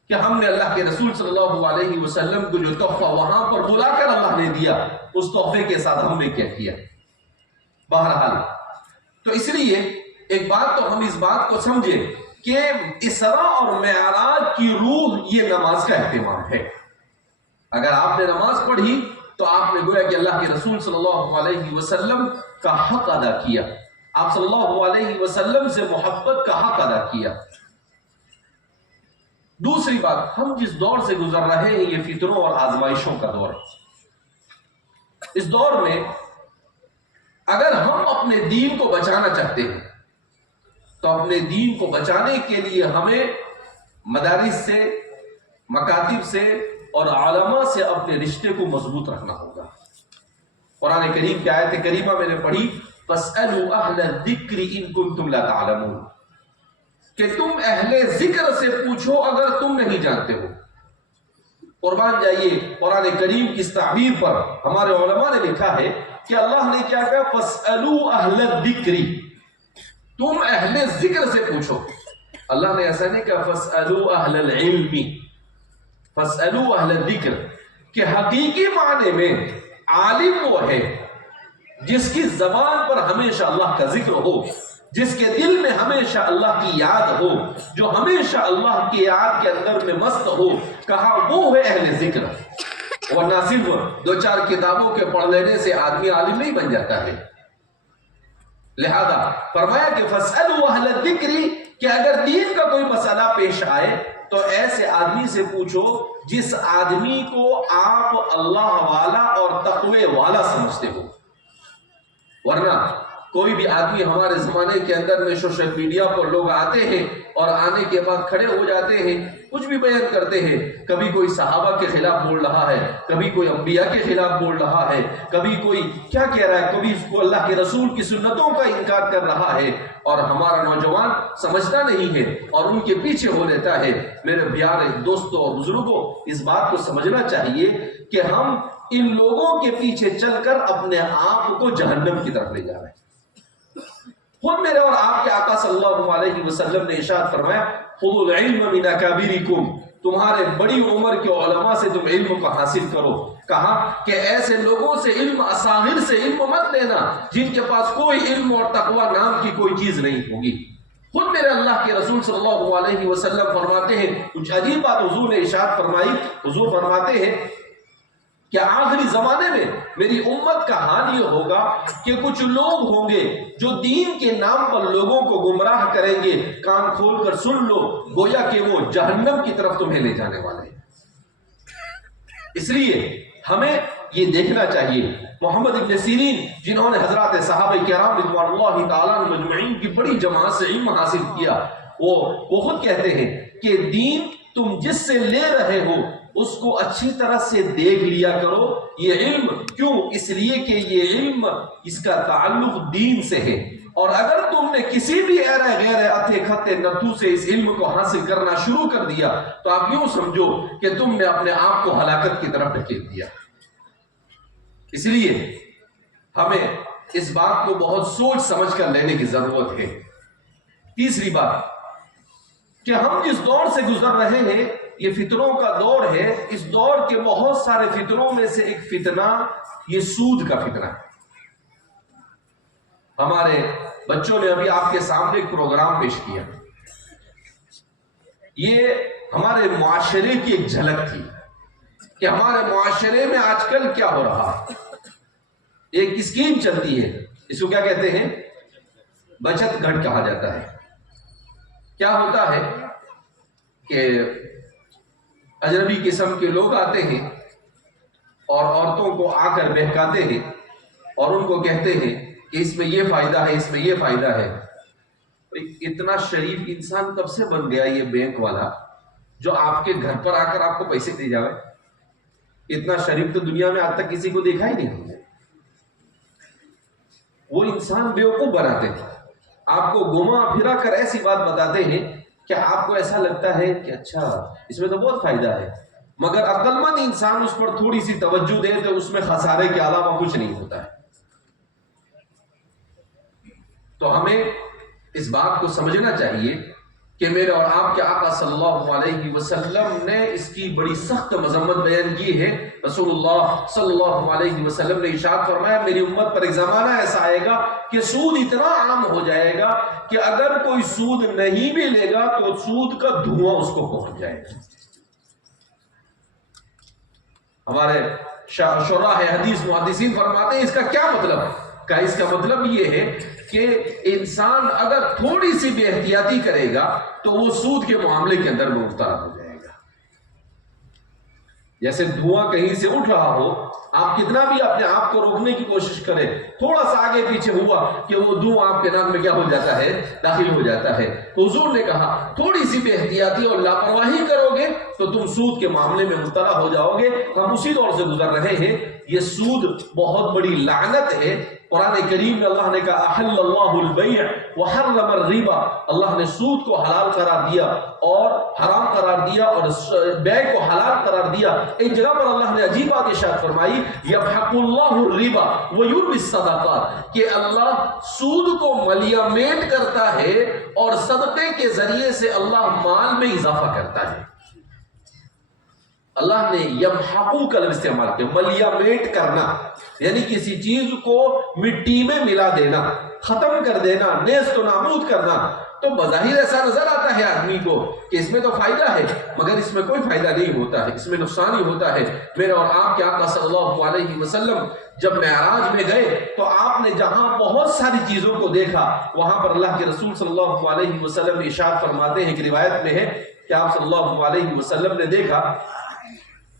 کہ ہم نے اللہ کے رسول صلی اللہ علیہ وسلم کو جو تحفہ وہاں پر بلا کر اللہ نے دیا، اس تحفے کے ساتھ ہم نے کیا کیا. بہرحال تو اس لیے ایک بات تو ہم اس بات کو سمجھے کہ اسراء اور معراج کی روح یہ نماز کا اہتمام ہے. اگر آپ نے نماز پڑھی تو آپ نے گویا کہ اللہ کے رسول صلی اللہ علیہ وسلم کا حق ادا کیا، آپ صلی اللہ علیہ وسلم سے محبت کا حق ادا کیا. دوسری بات، ہم جس دور سے گزر رہے ہیں یہ فتنوں اور آزمائشوں کا دور ہے. اس دور میں اگر ہم اپنے دین کو بچانا چاہتے ہیں تو اپنے دین کو بچانے کے لیے ہمیں مدارس سے، مکاتب سے اور علماء سے اپنے رشتے کو مضبوط رکھنا ہوگا. قرآن کریم کی آیت کریمہ میں نے پڑھی فَاسْأَلُوا أَهْلَ الذِّكْرِ إِن كُنتُمْ لَا تَعْلَمُونَ، کہ تم اہل ذکر سے پوچھو اگر تم نہیں جانتے ہو۔ قربان جائیے قرآن کریم کی اس تعبیر پر ہمارے علماء نے لکھا ہے کہ اللہ نے کیا کہا فَاسْأَلُوا أَهْلَ الذِّكْرِ، تم اہل ذکر سے پوچھو۔ اللہ نے ایسا نہیں کہا فَاسْأَلُوا أَهْلَ الْعِلْمِ، فَاسْأَلُوا أَهْلَ الذِّكْرِ، کہ حقیقی معنی میں عالم وہ ہے جس کی زبان پر ہمیشہ اللہ کا ذکر ہو، جس کے دل میں ہمیشہ اللہ کی یاد ہو، جو ہمیشہ اللہ کی یاد کے اندر میں مست ہو، کہا وہ ہے اہل ذکر۔ ورنہ صرف دو چار کتابوں کے پڑھ لینے سے آدمی عالم نہیں بن جاتا ہے۔ لہذا فرمایا کہ فَاسْأَلُوا أَهْلَ الذِّكْرِ، کہ اگر دین کا کوئی مسئلہ پیش آئے تو ایسے آدمی سے پوچھو جس آدمی کو آپ اللہ والا اور تقوی والا سمجھتے ہو۔ ورنہ کوئی بھی آدمی ہمارے زمانے کے اندر میں سوشل میڈیا پر لوگ آتے ہیں اور آنے کے بعد کھڑے ہو جاتے ہیں، کچھ بھی بیان کرتے ہیں، کبھی کوئی صحابہ کے خلاف بول رہا ہے، کبھی کوئی انبیاء کے خلاف بول رہا ہے، کبھی کوئی کیا کہہ رہا ہے، کبھی اس کو اللہ کے رسول کی سنتوں کا انکار کر رہا ہے، اور ہمارا نوجوان سمجھتا نہیں ہے اور ان کے پیچھے ہو لیتا ہے۔ میرے پیارے دوستوں اور بزرگوں، اس بات کو سمجھنا چاہیے کہ ہم ان لوگوں کے پیچھے چل کر اپنے آپ کو جہنم کی طرف لے جا رہے ہیں۔ خود میرے اور آپ کے آقا صلی اللہ علیہ وسلم نے ارشاد فرمایا خذوا العلم من اکابرکم، تمہارے بڑی عمر کے علماء سے تم علم کو حاصل کرو۔ کہا کہ ایسے لوگوں سے علم، اصاغر سے علم مت لینا جن کے پاس کوئی علم اور تقوی نام کی کوئی چیز نہیں ہوگی۔ خود میرے اللہ کے رسول صلی اللہ علیہ وسلم فرماتے ہیں، کچھ عجیب بات حضور نے ارشاد فرمائی، حضور فرماتے ہیں کہ آخری زمانے میں میری امت کا حال یہ ہوگا کہ کچھ لوگ ہوں گے جو دین کے نام پر لوگوں کو گمراہ کریں گے، کان کھول کر سن لو، گویا کہ وہ جہنم کی طرف تمہیں لے جانے والے ہیں۔ اس لیے ہمیں یہ دیکھنا چاہیے محمد ابن سیرین جنہوں نے حضرات صحابہ کرام رضوان اللہ تعالیٰ مجمعین کی بڑی جماعت سے علم حاصل کیا، وہ خود کہتے ہیں کہ دین تم جس سے لے رہے ہو اس کو اچھی طرح سے دیکھ لیا کرو۔ یہ علم کیوں؟ اس لیے کہ یہ علم اس کا تعلق دین سے ہے، اور اگر تم نے کسی بھی ایرے غیر اتھے خطے نتھو سے اس علم کو حاصل کرنا شروع کر دیا تو آپ یوں سمجھو کہ تم نے اپنے آپ کو ہلاکت کی طرف ڈھکیل دیا۔ اس لیے ہمیں اس بات کو بہت سوچ سمجھ کر لینے کی ضرورت ہے۔ تیسری بات کہ ہم جس دور سے گزر رہے ہیں یہ فتنوں کا دور ہے، اس دور کے بہت سارے فتنوں میں سے ایک فتنہ یہ سود کا فتنہ ہے۔ ہمارے بچوں نے ابھی آپ کے سامنے ایک پروگرام پیش کیا، یہ ہمارے معاشرے کی ایک جھلک تھی کہ ہمارے معاشرے میں آج کل کیا ہو رہا ہے۔ ایک اسکیم چلتی ہے، اس کو کیا کہتے ہیں؟ بچت گھر کہا جاتا ہے۔ کیا ہوتا ہے کہ اجنبی قسم کے لوگ آتے ہیں اور عورتوں کو آ کر بہکاتے ہیں اور ان کو کہتے ہیں کہ اس میں یہ فائدہ ہے، اس میں یہ فائدہ ہے۔ اتنا شریف انسان کب سے بن گیا یہ بینک والا جو آپ کے گھر پر آ کر آپ کو پیسے دے جاوے؟ اتنا شریف تو دنیا میں آج تک کسی کو دیکھا ہی نہیں۔ وہ انسان بیوقوف بناتے ہیں، آپ کو گھما پھرا کر ایسی بات بتاتے ہیں کہ آپ کو ایسا لگتا ہے کہ اچھا اس میں تو بہت فائدہ ہے، مگر عقل مند انسان اس پر تھوڑی سی توجہ دے تو اس میں خسارے کے علاوہ کچھ نہیں ہوتا ہے۔ تو ہمیں اس بات کو سمجھنا چاہیے کہ میرے اور آپ کے آقا صلی اللہ علیہ وسلم نے اس کی بڑی سخت مذمت بیان کی ہے۔ رسول اللہ صلی اللہ علیہ وسلم نے ارشاد فرمایا میری امت پر ایک زمانہ ایسا آئے گا کہ سود اتنا عام ہو جائے گا کہ اگر کوئی سود نہیں بھی لے گا تو سود کا دھواں اس کو پہنچ جائے گا۔ ہمارے شراح حدیث محدثین فرماتے ہیں اس کا کیا مطلب ہے؟ کہ اس کا مطلب یہ ہے کہ انسان اگر تھوڑی سی بے احتیاطی کرے گا تو وہ سود کے معاملے کے اندر مبتلا ہو جائے گا۔ جیسے دھواں کہیں سے اٹھ رہا ہو، آپ کتنا بھی اپنے آپ کو روکنے کی کوشش کریں، تھوڑا سا آگے پیچھے ہوا کہ وہ دھواں آپ کے ناک میں کیا ہو جاتا ہے، داخل ہو جاتا ہے۔ تو حضور نے کہا تھوڑی سی بے احتیاطی اور لاپرواہی کرو گے تو تم سود کے معاملے میں مبتلا ہو جاؤ گے۔ ہم اسی دور سے گزر رہے ہیں، یہ سود بہت بڑی لعنت ہے۔ قرآن کریم میں اللہ نے کہا احل اللہ البیع وحرم الربا، اللہ نے سود کو حلال قرار دیا اور حرام قرار دیا اور بیع کو حلال قرار دیا۔ ایک جگہ پر اللہ نے عجیب بات ارشاد فرمائی یمحق اللہ الربا ویربی الصدقات، کہ اللہ سود کو ملیامین کرتا ہے اور صدقے کے ذریعے سے اللہ مال میں اضافہ کرتا ہے۔ اللہ نے یمحقو کا لفظ استعمال کیا، ملیامین کرنا، یعنی کسی چیز کو مٹی میں ملا دینا، ختم کر دینا، نیست و نابود کرنا۔ تو بظاہر ایسا نظر آتا ہے آدمی کو کہ اس میں تو فائدہ ہے، مگر اس میں کوئی فائدہ نہیں ہوتا ہے، اس میں نقصان ہی ہوتا ہے۔ میرے اور آپ کے آقا صلی اللہ علیہ وسلم جب معراج میں گئے تو آپ نے جہاں بہت ساری چیزوں کو دیکھا، وہاں پر اللہ کے رسول صلی اللہ علیہ وسلم ارشاد فرماتے ہیں کہ روایت میں ہے کہ آپ صلی اللہ علیہ وسلم نے دیکھا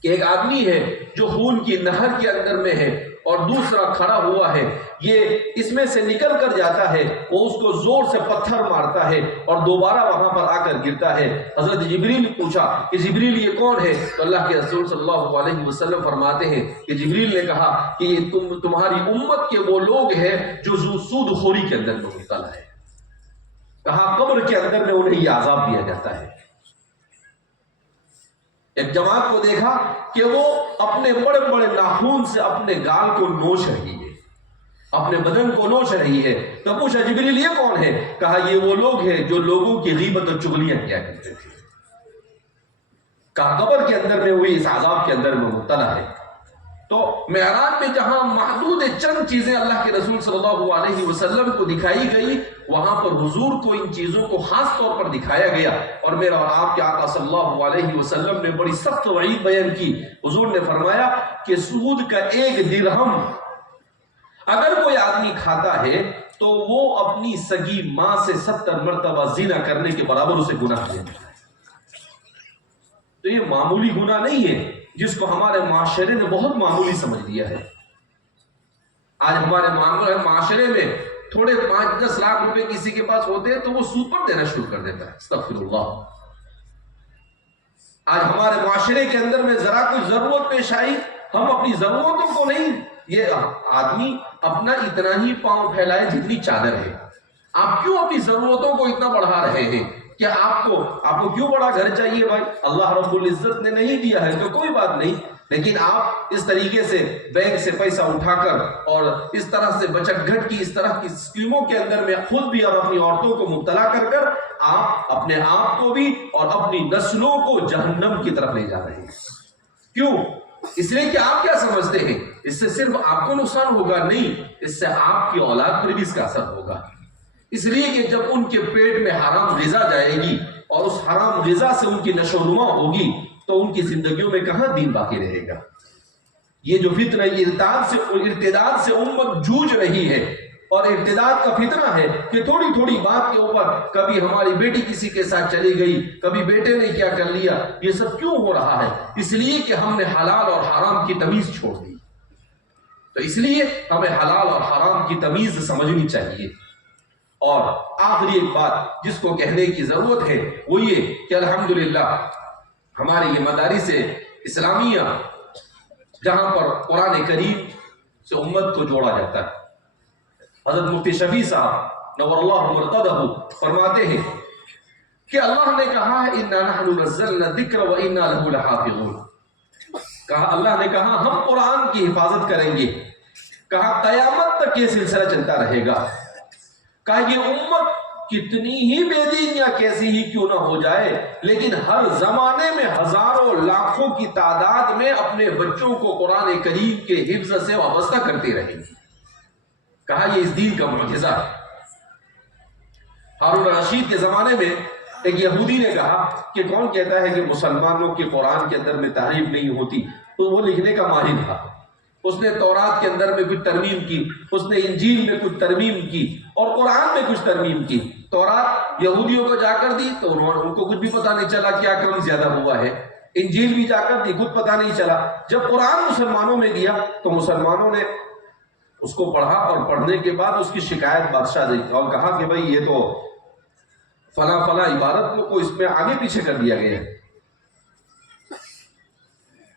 کہ ایک آدمی ہے جو خون کی نہر کے اندر میں ہے اور دوسرا کھڑا ہوا ہے، یہ اس میں سے نکل کر جاتا ہے، وہ اس کو زور سے پتھر مارتا ہے اور دوبارہ وہاں پر آ کر گرتا ہے۔ حضرت جبریل نے پوچھا کہ جبریل یہ کون ہے؟ تو اللہ کے رسول صلی اللہ علیہ وسلم فرماتے ہیں کہ جبریل نے کہا کہ یہ تمہاری امت کے وہ لوگ ہیں جو سود خوری کے اندر میں مبتلا ہے۔ کہا قبر کے اندر میں انہیں یہ عذاب دیا جاتا ہے۔ ایک جماعت کو دیکھا کہ وہ اپنے بڑے بڑے ناخون سے اپنے گال کو نوچ رہی ہے، اپنے بدن کو نوچ رہی ہے۔ تو پوچھا جبریل یہ کون ہے؟ کہا یہ وہ لوگ ہیں جو لوگوں کی غیبت اور چغلیاں کیا کرتے تھے۔ کہا قبر کے اندر میں ہوئی اس عذاب کے اندر میں مبتلا ہے۔ تو معراج میں جہاں محدود چند چیزیں اللہ کے رسول صلی اللہ علیہ وسلم کو دکھائی گئی، وہاں پر حضور کو ان چیزوں کو خاص طور پر دکھایا گیا، اور میرا اور آپ کے آقا صلی اللہ علیہ وسلم نے بڑی سخت وعید بیان کی۔ حضور نے فرمایا کہ سود کا 1 درہم اگر کوئی آدمی کھاتا ہے تو وہ اپنی سگی ماں سے 70 مرتبہ زنا کرنے کے برابر اسے گناہ دیتا ہے۔ تو یہ معمولی گناہ نہیں ہے جس کو ہمارے معاشرے نے بہت معمولی سمجھ لیا ہے۔ آج ہمارے معاشرے میں تھوڑے 5-10 لاکھ روپے کسی کے پاس ہوتے ہیں تو وہ سود پر دینا شروع کر دیتا ہے۔ استغفر اللہ۔ آج ہمارے معاشرے کے اندر میں ذرا کچھ ضرورت پیش آئی، ہم اپنی ضرورتوں کو نہیں، یہ آدمی اپنا اتنا ہی پاؤں پھیلائے جتنی چادر ہے۔ آپ کیوں اپنی ضرورتوں کو اتنا بڑھا رہے ہیں؟ کیا آپ کو کیوں بڑا گھر چاہیے بھائی؟ اللہ رب العزت نے نہیں دیا ہے تو کوئی بات نہیں، لیکن آپ اس طریقے سے بینک سے پیسہ اٹھا کر اور اس طرح سے بچت گھٹ کی اس طرح کی اسکیموں کے اندر میں خود بھی اور اپنی عورتوں کو مبتلا کر کر آپ اپنے آپ کو بھی اور اپنی نسلوں کو جہنم کی طرف لے جا رہے ہیں۔ کیوں؟ اس لیے کہ آپ کیا سمجھتے ہیں اس سے صرف آپ کو نقصان ہوگا؟ نہیں، اس سے آپ کی اولاد پر بھی اس کا اثر ہوگا۔ اس لیے کہ جب ان کے پیٹ میں حرام غذا جائے گی اور اس حرام غذا سے ان کی نشو و نما ہوگی تو ان کی زندگیوں میں کہاں دین باقی رہے گا؟ یہ جو فتنہ ارتداد سے امت جوجھ رہی ہے، اور ارتداد کا فتنہ ہے کہ تھوڑی تھوڑی بات کے اوپر کبھی ہماری بیٹی کسی کے ساتھ چلی گئی، کبھی بیٹے نے کیا کر لیا۔ یہ سب کیوں ہو رہا ہے؟ اس لیے کہ ہم نے حلال اور حرام کی تمیز چھوڑ دی۔ تو اس لیے ہمیں حلال اور حرام کی تمیز سمجھنی چاہیے۔ اور آخری ایک بات جس کو کہنے کی ضرورت ہے وہ یہ کہ الحمدللہ ہماری یہ مدارس اسلامیہ جہاں پر قرآن کریم سے امت کو جوڑا جاتا ہے، حضرت مفتی شفیع صاحب نور اللہ مرقدہ فرماتے ہیں کہ اللہ نے کہا ہے اِنَّا نَحْنُ نَزَّلْنَا الذِّكْرَ وَإِنَّا لَهُ لَحَافِظُونَ، کہا اللہ نے کہا ہم قرآن کی حفاظت کریں گے، کہا قیامت تک یہ سلسلہ چلتا رہے گا، کہا یہ امت کتنی ہی بے دین یا کیسی ہی کیوں نہ ہو جائے لیکن ہر زمانے میں ہزاروں لاکھوں کی تعداد میں اپنے بچوں کو قرآن کریم کے حفظ سے وابستہ کرتے رہیں گی۔ کہا یہ اس دین کا معجزہ ہے۔ ہارون رشید کے زمانے میں ایک یہودی نے کہا کہ کون کہتا ہے کہ مسلمانوں کے قرآن کے اندر میں تحریف نہیں ہوتی؟ تو وہ لکھنے کا ماہر تھا، اس نے تورات کے اندر میں کچھ ترمیم کی، اس نے انجیل میں کچھ ترمیم کی اور قرآن میں کچھ ترمیم کی۔ تورات یہودیوں کو جا کر دی تو ان کو کچھ بھی پتہ نہیں چلا کیا کم زیادہ ہوا ہے۔ انجیل بھی جا کر دی، خود پتہ نہیں چلا۔ جب قرآن مسلمانوں میں گیا تو مسلمانوں نے اس کو پڑھا، اور پڑھنے کے بعد اس کی شکایت بادشاہ دی اور کہا کہ بھئی یہ تو فلاں فلاں عبارت کو اس میں آگے پیچھے کر دیا گیا ہے۔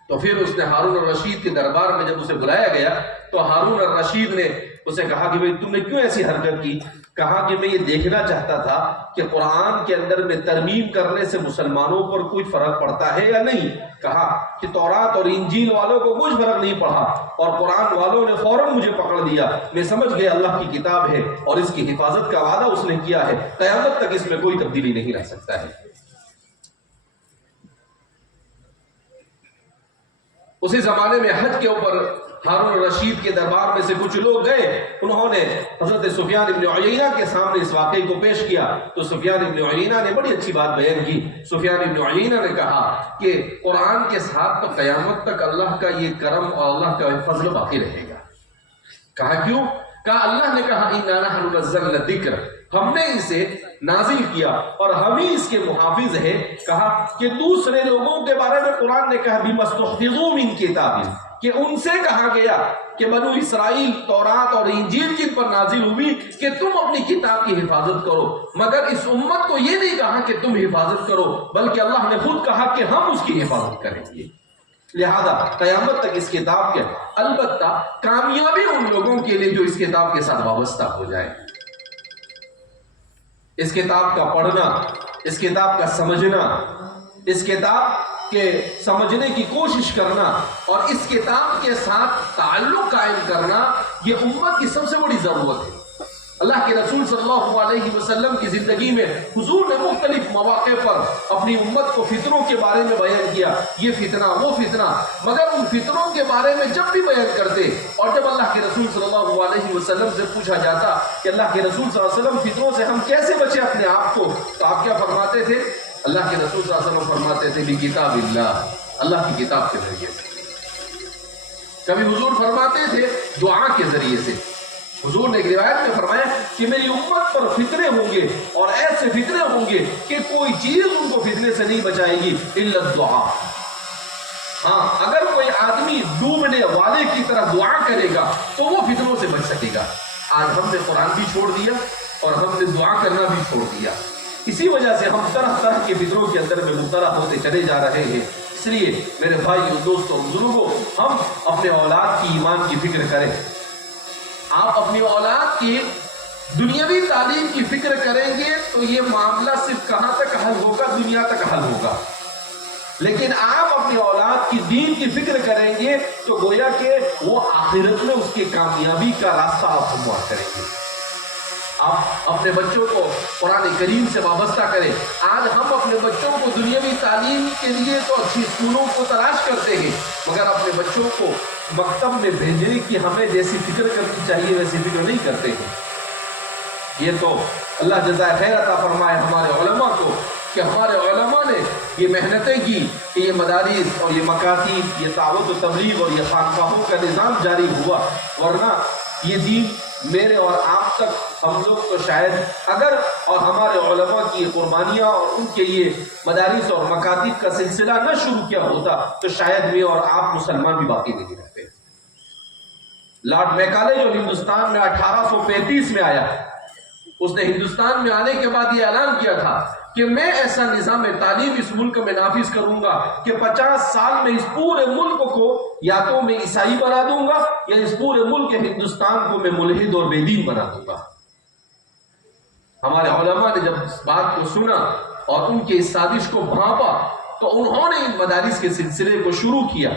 تو پھر اس نے ہارون الرشید کے دربار میں جب اسے بلایا گیا تو ہارون الرشید نے اسے کہا کہ بھئی تم نے کیوں ایسی حرکت کی؟ کہا کہ میں یہ دیکھنا چاہتا تھا کہ قرآن کے اندر میں ترمیم کرنے سے مسلمانوں پر کچھ فرق پڑتا ہے یا نہیں۔ کہا کہ تورات اور انجیل والوں کو کچھ فرق نہیں پڑا، اور قرآن والوں نے فوراً مجھے پکڑ دیا۔ میں سمجھ گیا اللہ کی کتاب ہے اور اس کی حفاظت کا وعدہ اس نے کیا ہے، قیامت تک اس میں کوئی تبدیلی نہیں لا سکتا ہے۔ اسی زمانے میں حج کے اوپر ہارون الرشید کے دربار میں سے کچھ لوگ گئے، انہوں نے حضرت سفیان ابن عیینہ کے سامنے اس واقعے کو پیش کیا تو سفیان ابن عیینہ نے بڑی اچھی بات بیان کی۔ سفیان ابن عیینہ نے کہا کہ قرآن کے ساتھ تو قیامت تک اللہ کا یہ کرم اور اللہ کا فضل باقی رہے گا۔ کہا کیوں؟ کہا اللہ نے کہا اِنَّا نَحْنُ نَزَّلْنَا الذِّکْرَ، ہم نے اسے نازل کیا اور ہم ہی اس کے محافظ ہیں۔ کہا کہ دوسرے لوگوں کے بارے میں قرآن نے کہا بِمَا اسْتُحْفِظُوا مِن کِتَابٍ، کہ ان سے کہا گیا کہ بنو اسرائیل تورات اور انجیل جن پر نازل ہوئی کہ تم اپنی کتاب کی حفاظت کرو، مگر اس امت کو یہ نہیں کہا کہ تم حفاظت کرو، بلکہ اللہ نے خود کہا کہ ہم اس کی حفاظت کریں گے۔ لہذا قیامت تک اس کتاب کے، البتہ کامیابی ان لوگوں کے لیے جو اس کتاب کے ساتھ وابستہ ہو جائے، اس کتاب کا پڑھنا، اس کتاب کا سمجھنا، اس کتاب کے سمجھنے کی کوشش کرنا اور اس کتاب کے ساتھ تعلق قائم کرنا، یہ امت کی سب سے بڑی ضرورت ہے۔ اللہ کے رسول صلی اللہ علیہ وسلم کی زندگی میں حضور نے مختلف مواقع پر اپنی امت کو فتنوں کے بارے میں بیان کیا، یہ فتنہ وہ فتنہ، مگر ان فتنوں کے بارے میں جب بھی بیان کرتے اور جب اللہ کے رسول صلی اللہ علیہ وسلم سے پوچھا جاتا کہ اللہ کے رسول صلی اللہ علیہ وسلم فتنوں سے ہم کیسے بچیں اپنے آپ کو، تو آپ کیا فرماتے تھے؟ اللہ کے رسول صلی اللہ علیہ وسلم فرماتے تھے بِکتاب اللہ، اللہ کی کتاب کے ذریعے سے۔ کبھی حضور فرماتے تھے دعا کے ذریعے سے۔ حضور نے ایک روایت میں فرمایا کہ میری امت پر فتنے ہوں گے اور ایسے فتنے ہوں گے کہ کوئی چیز ان کو فتنے سے نہیں بچائے گی الا الدعاء۔ ہاں، اگر کوئی آدمی ڈوبنے والے کی طرح دعا کرے گا تو وہ فتنوں سے بچ سکے گا۔ آج ہم نے قرآن بھی چھوڑ دیا اور ہم نے دعا کرنا بھی چھوڑ دیا، اسی وجہ سے ہم طرح طرح کے فتنوں کے اندر میں مبتلا ہوتے چلے جا رہے ہیں۔ اس لیے میرے بھائیو، دوستوں، بزرگوں، ہم اپنے اولاد کی ایمان کی فکر کریں۔ آپ اپنی اولاد کی دنیاوی تعلیم کی فکر کریں گے تو یہ معاملہ صرف کہاں تک حل ہوگا؟ دنیا تک حل ہوگا۔ لیکن آپ اپنی اولاد کی دین کی فکر کریں گے تو گویا کہ وہ آخرت میں اس کی کامیابی کا راستہ آپ ہموار کریں گے۔ آپ اپنے بچوں کو قرآن کریم سے وابستہ کریں۔ آج ہم اپنے بچوں کو دنیاوی تعلیم کے لیے تو اچھی اسکولوں کو تلاش کرتے ہیں، مگر اپنے بچوں کو مکتب میں بھیجنے کی ہمیں جیسی فکر کرنی چاہیے ویسی فکر نہیں کرتے ہیں۔ یہ تو اللہ جزائے خیر عطا فرمائے ہمارے علماء کو کہ ہمارے علماء نے یہ محنتیں کی کہ یہ مدارس اور یہ مکاتب، یہ دعوت و تبلیغ اور یہ خانقاہوں کا نظام جاری ہوا، ورنہ یہ دین میرے اور آپ تک ہم لوگ تو شاید اگر اور ہمارے علماء کی قربانیاں اور ان کے یہ مدارس اور مکاتب کا سلسلہ نہ شروع کیا ہوتا تو شاید میں اور آپ مسلمان بھی باقی نہیں رہتے۔ لارڈ میکالے جو ہندوستان میں 1835 میں آیا، اس نے ہندوستان میں آنے کے بعد یہ اعلان کیا تھا کہ میں ایسا نظام تعلیم اس ملک میں نافذ کروں گا کہ 50 سال میں اس پورے ملک کو یا تو میں عیسائی بنا دوں گا یا اس پورے ملک ہندوستان کو میں ملحد اور بے دین بنا دوں گا۔ ہمارے علماء نے جب اس بات کو سنا اور ان کی اس سازش کو بھانپا تو انہوں نے ان مدارس کے سلسلے کو شروع کیا،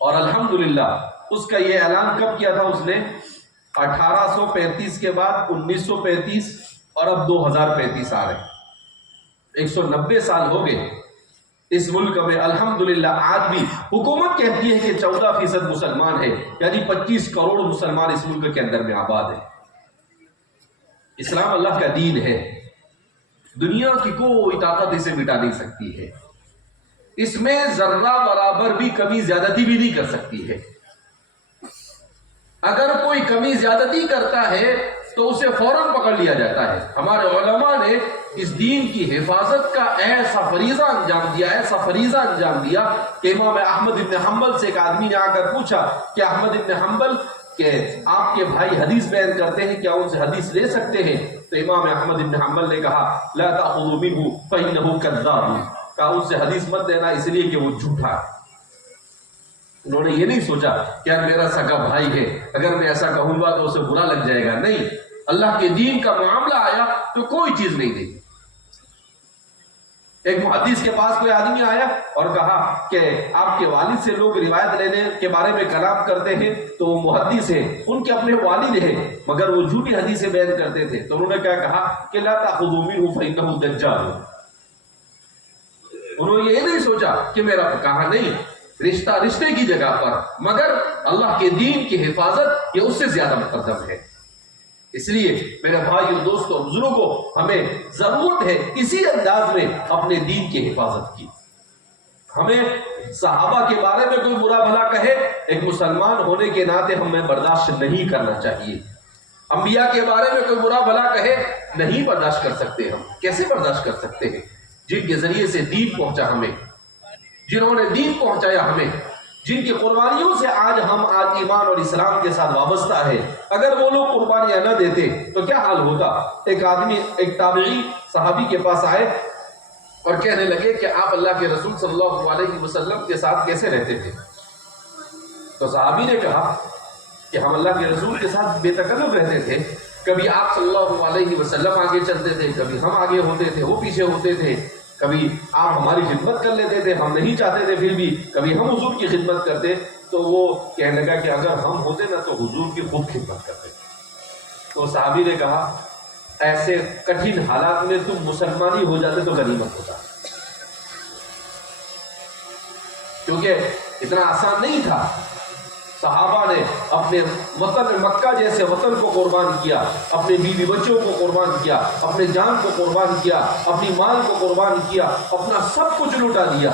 اور الحمدللہ اس کا یہ اعلان کب کیا تھا؟ اس نے 1835 کے بعد 1935 اور اب 2035 آ رہے، 190 سال ہو گئے اس ملک میں۔ الحمدللہ آج بھی حکومت کہتی ہے کہ 14% مسلمان ہے، یعنی 25 کروڑ مسلمان اس ملک کے اندر میں آباد ہیں۔ اسلام اللہ کا دین ہے، دنیا کی کوئی طاقت اسے مٹا نہیں سکتی ہے، اس میں ذرہ برابر بھی کمی زیادتی بھی نہیں کر سکتی ہے۔ اگر کوئی کمی زیادتی کرتا ہے تو اسے فوراً پکڑ لیا جاتا ہے۔ ہمارے علماء نے اس دین کی حفاظت کا ایسا فریضہ انجام دیا کہ امام احمد بن حنبل سے ایک آدمی نے آ کر پوچھا کہ احمد بن حنبل کہ آپ کے بھائی حدیث بیان کرتے ہیں، کیا ان سے حدیث لے سکتے ہیں؟ تو امام احمد بن حنبل نے کہا لا تأخذوا منه فإنه كذاب، کہا ان سے حدیث مت لینا اس لیے کہ وہ جھوٹا ہے۔ انہوں نے یہ نہیں سوچا کہ یار میرا سگا بھائی ہے، اگر میں ایسا کہوں گا تو اسے برا لگ جائے گا، نہیں، اللہ کے دین کا معاملہ آیا تو کوئی چیز نہیں دی۔ ایک محدث کے پاس کوئی آدمی آیا اور کہا کہ آپ کے والد سے لوگ روایت لینے کے بارے میں کلام کرتے ہیں، تو وہ محدث ہیں، ان کے اپنے والد ہیں مگر وہ جھوٹی حدیثیں بیان کرتے تھے، تو انہوں نے کیا کہا کہ لا تأخذوا منه فإنه دجال۔ انہوں نے یہ نہیں سوچا کہ میرا کہا نہیں، رشتے کی جگہ پر، مگر اللہ کے دین کی حفاظت یہ اس سے زیادہ مقدم ہے۔ اس لیے میرے بھائی اور دوستوں، بزرگوں، ہمیں ضرورت ہے اسی انداز میں اپنے دین کی حفاظت کی۔ ہمیں صحابہ کے بارے میں کوئی برا بھلا کہے، ایک مسلمان ہونے کے ناطے ہمیں برداشت نہیں کرنا چاہیے۔ انبیاء کے بارے میں کوئی برا بھلا کہے، نہیں برداشت کر سکتے۔ ہم کیسے برداشت کر سکتے ہیں؟ جن کے ذریعے سے دین پہنچا ہمیں، جنہوں نے دین پہنچایا ہمیں، جن کی قربانیوں سے آج ہم ایمان اور اسلام کے ساتھ وابستہ ہے، اگر وہ لوگ قربانیاں نہ دیتے تو کیا حال ہوتا؟ ایک تابعی صحابی کے پاس آئے اور کہنے لگے کہ آپ اللہ کے رسول صلی اللہ علیہ وسلم کے ساتھ کیسے رہتے تھے؟ تو صحابی نے کہا کہ ہم اللہ کے رسول کے ساتھ بے تکلف رہتے تھے، کبھی آپ صلی اللہ علیہ وسلم آگے چلتے تھے، کبھی ہم آگے ہوتے تھے، وہ پیچھے ہوتے تھے، کبھی آپ ہماری خدمت کر لیتے تھے، ہم نہیں چاہتے تھے پھر بھی کبھی ہم حضور کی خدمت کرتے۔ تو وہ کہنے لگا کہ اگر ہم ہوتے نا تو حضور کی خود خدمت کرتے۔ تو صحابی نے کہا ایسے کٹھن حالات میں تم مسلمانی ہو جاتے تو غنیمت ہوتا، کیونکہ اتنا آسان نہیں تھا۔ صحابہ نے اپنے وطن مکہ جیسے وطن کو قربان کیا، اپنے بیوی بچوں کو قربان کیا، اپنے جان کو قربان کیا، اپنی مال کو قربان کیا، اپنا سب کچھ لٹا دیا۔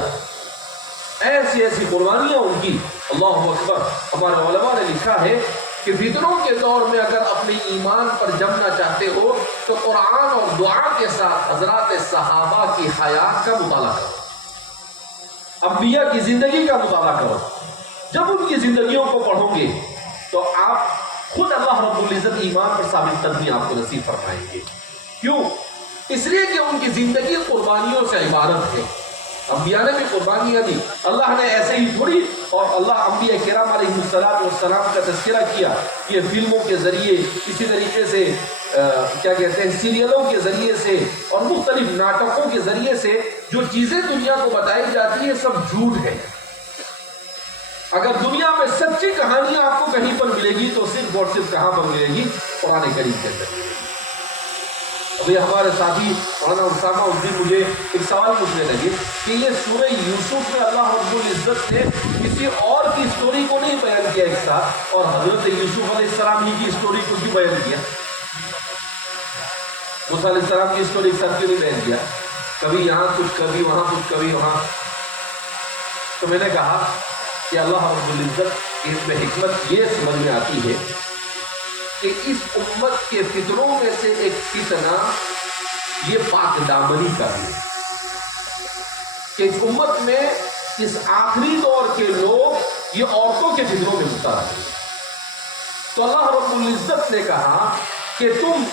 ایسی ایسی قربانیاں ان کی، اللہ اکبر۔ ہمارے علماء نے لکھا ہے کہ فتنوں کے دور میں اگر اپنے ایمان پر جمنا چاہتے ہو تو قرآن اور دعا کے ساتھ حضرات صحابہ کی حیات کا مطالعہ کرو، انبیاء کی زندگی کا مطالعہ کرو۔ جب ان کی زندگیوں کو پڑھو گے تو آپ خود اللہ رب العزت ایمان پر ثابت قدمی آپ کو نصیب فرمائیں گے۔ کیوں؟ اس لیے کہ ان کی زندگی قربانیوں سے عبارت ہے۔ انبیاء نے بھی قربانیاں دی، اللہ نے ایسے ہی تھوڑی، اور اللہ انبیاء کرام علیہ السلام کا تذکرہ کیا، یہ فلموں کے ذریعے، اسی طریقے سے کیا کہتے ہیں سیریلوں کے ذریعے سے اور مختلف ناٹکوں کے ذریعے سے جو چیزیں دنیا کو بتائی جاتی ہیں سب جھوٹ ہے۔ اگر دنیا میں سچی کہانیاں آپ کو کہیں پر ملے گی تو صرف اور صرف کہاں پر ملے گی؟ قرآن کریم کے اندر ملے گی۔ ابھی ہمارے ساتھی مولانا اسامہ الدین مجھے ایک سوال پوچھنے لگے کہ یہ سورہ یوسف میں اللہ رب العزت نے کسی اور کی اسٹوری کو نہیں بیان کیا ایک ساتھ، اور حضرت یوسف علیہ السلام کی اسٹوری کو بھی بیان کیا؟ موسیٰ علیہ السلام کی اسٹوری ایک ساتھ کیوں نہیں بیان کیا؟ کبھی یہاں کچھ، کبھی وہاں کچھ، کبھی وہاں۔ تو میں نے کہا کہ اللہ رب العزت اس میں حکمت یہ سمجھ میں آتی ہے کہ اس امت کے فتنوں میں سے ایک فتنہ یہ پاک دامنی کا ہے، کہ اس امت میں اس آخری دور کے لوگ یہ عورتوں کے فتنوں میں مبتلا ہیں۔ تو اللہ رب العزت نے کہا کہ تم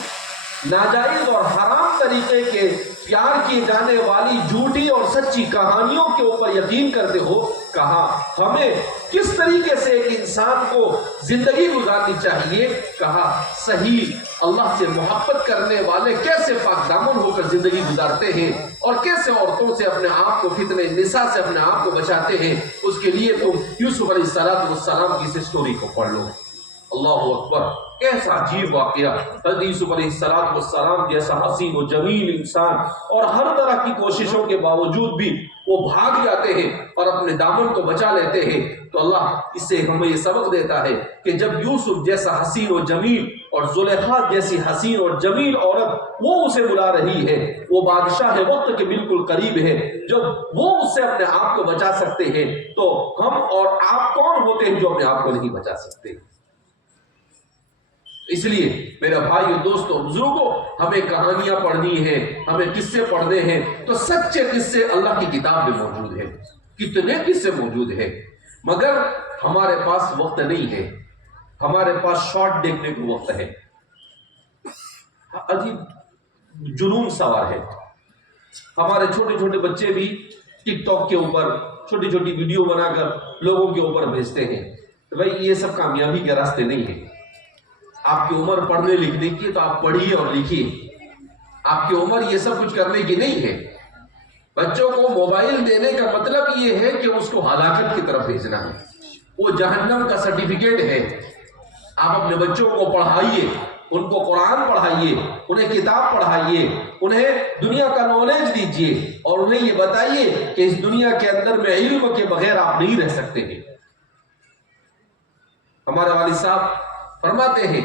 ناجائز اور حرام طریقے کے پیار کی جانے والی جھوٹی اور سچی کہانیوں کے اوپر یقین کرتے ہو۔ کہا ہمیں کس طریقے سے ایک انسان کو زندگی گزارنی چاہیے؟ کہا صحیح اللہ سے محبت کرنے والے کیسے پاک دامن ہو کر زندگی گزارتے ہیں اور کیسے عورتوں سے اپنے آپ کو، فتنہ نساء سے اپنے آپ کو بچاتے ہیں، اس کے لیے تم یوسف علیہ السلام کی اس اسٹوری کو پڑھ لو۔ اللہ اکبر، کیسا عجیب واقعہ۔ حضرت یوسف علیہ السلام جیسا حسین و جمیل انسان، اور ہر طرح کی کوششوں کے باوجود بھی وہ بھاگ جاتے ہیں اور اپنے دامن کو بچا لیتے ہیں۔ تو اللہ اس سے ہمیں یہ سبق دیتا ہے کہ جب یوسف جیسا حسین و جمیل اور زلیخا جیسی حسین اور جمیل عورت وہ اسے بلا رہی ہے، وہ بادشاہ وقت کے بالکل قریب ہے، جب وہ اس سے اپنے آپ کو بچا سکتے ہیں تو ہم اور آپ کون ہوتے ہیں جو اپنے آپ کو نہیں بچا سکتے؟ اس لیے میرے بھائیو دوستو بزرگوں ہمیں کہانیاں پڑھنی ہیں، ہمیں قصے پڑھنے ہیں تو سچے قصے اللہ کی کتاب میں موجود ہیں، کتنے قصے موجود ہیں، مگر ہمارے پاس وقت نہیں ہے، ہمارے پاس شارٹ دیکھنے کو وقت ہے۔ عجیب جنون سوار ہے، ہمارے چھوٹے چھوٹے بچے بھی ٹک ٹاک کے اوپر چھوٹی چھوٹی ویڈیو بنا کر لوگوں کے اوپر بھیجتے ہیں۔ تو بھائی یہ سب کامیابی کے راستے نہیں ہیں۔ آپ کی عمر پڑھنے لکھنے کی تو آپ پڑھیے اور لکھیے، آپ کی عمر یہ سب کچھ کرنے کی نہیں ہے۔ بچوں کو موبائل دینے کا مطلب یہ ہے کہ اس کو ہلاکت کی طرف بھیجنا ہے، وہ جہنم کا سرٹیفکیٹ ہے۔ آپ اپنے بچوں کو پڑھائیے، ان کو قرآن پڑھائیے، انہیں کتاب پڑھائیے، انہیں دنیا کا نالج دیجیے اور انہیں یہ بتائیے کہ اس دنیا کے اندر میں علم کے بغیر آپ نہیں رہ سکتے ہیں۔ ہمارے والد صاحب فرماتے ہیں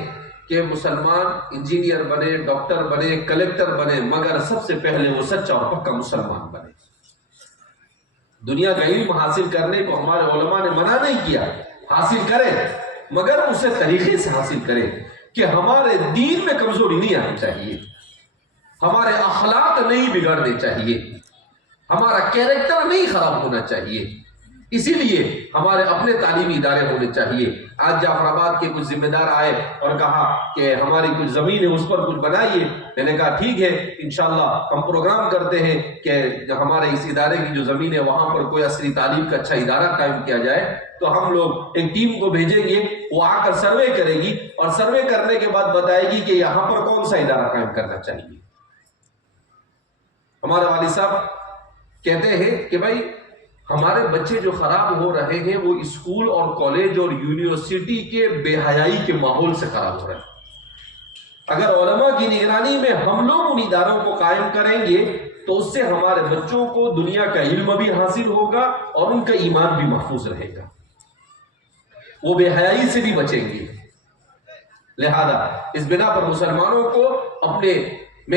کہ مسلمان انجینئر بنے، ڈاکٹر بنے، کلیکٹر بنے، مگر سب سے پہلے وہ سچا اور پکا مسلمان بنے۔ دنیا کا علم حاصل کرنے کو ہمارے علماء نے منع نہیں کیا، حاصل کرے، مگر اسے طریقے سے حاصل کرے کہ ہمارے دین میں کمزوری نہیں آنی چاہیے، ہمارے اخلاق نہیں بگڑنے چاہیے، ہمارا کیریکٹر نہیں خراب ہونا چاہیے۔ اسی لیے ہمارے اپنے تعلیمی ادارے ہونے چاہیے۔ آج جعفر آباد کے کچھ ذمہ دار آئے اور کہا کہ ہماری کچھ زمین ہے، اس پر کچھ بنائیے۔ میں نے کہا ٹھیک ہے، انشاءاللہ ہم پروگرام کرتے ہیں کہ ہمارے اس ادارے کی جو زمین ہے وہاں پر کوئی عصری تعلیم کا اچھا ادارہ قائم کیا جائے۔ تو ہم لوگ ایک ٹیم کو بھیجیں گے، وہ آ کر سروے کرے گی اور سروے کرنے کے بعد بتائے گی کہ یہاں پر کون سا ادارہ قائم کرنا چاہیے۔ ہمارے والد صاحب کہتے ہیں کہ بھائی ہمارے بچے جو خراب ہو رہے ہیں وہ اسکول اور کالج اور یونیورسٹی کے بے حیائی کے ماحول سے خراب ہو رہے ہیں۔ اگر علماء کی نگرانی میں ہم لوگ ان اداروں کو قائم کریں گے تو اس سے ہمارے بچوں کو دنیا کا علم بھی حاصل ہوگا اور ان کا ایمان بھی محفوظ رہے گا، وہ بے حیائی سے بھی بچیں گے۔ لہذا اس بنا پر مسلمانوں کو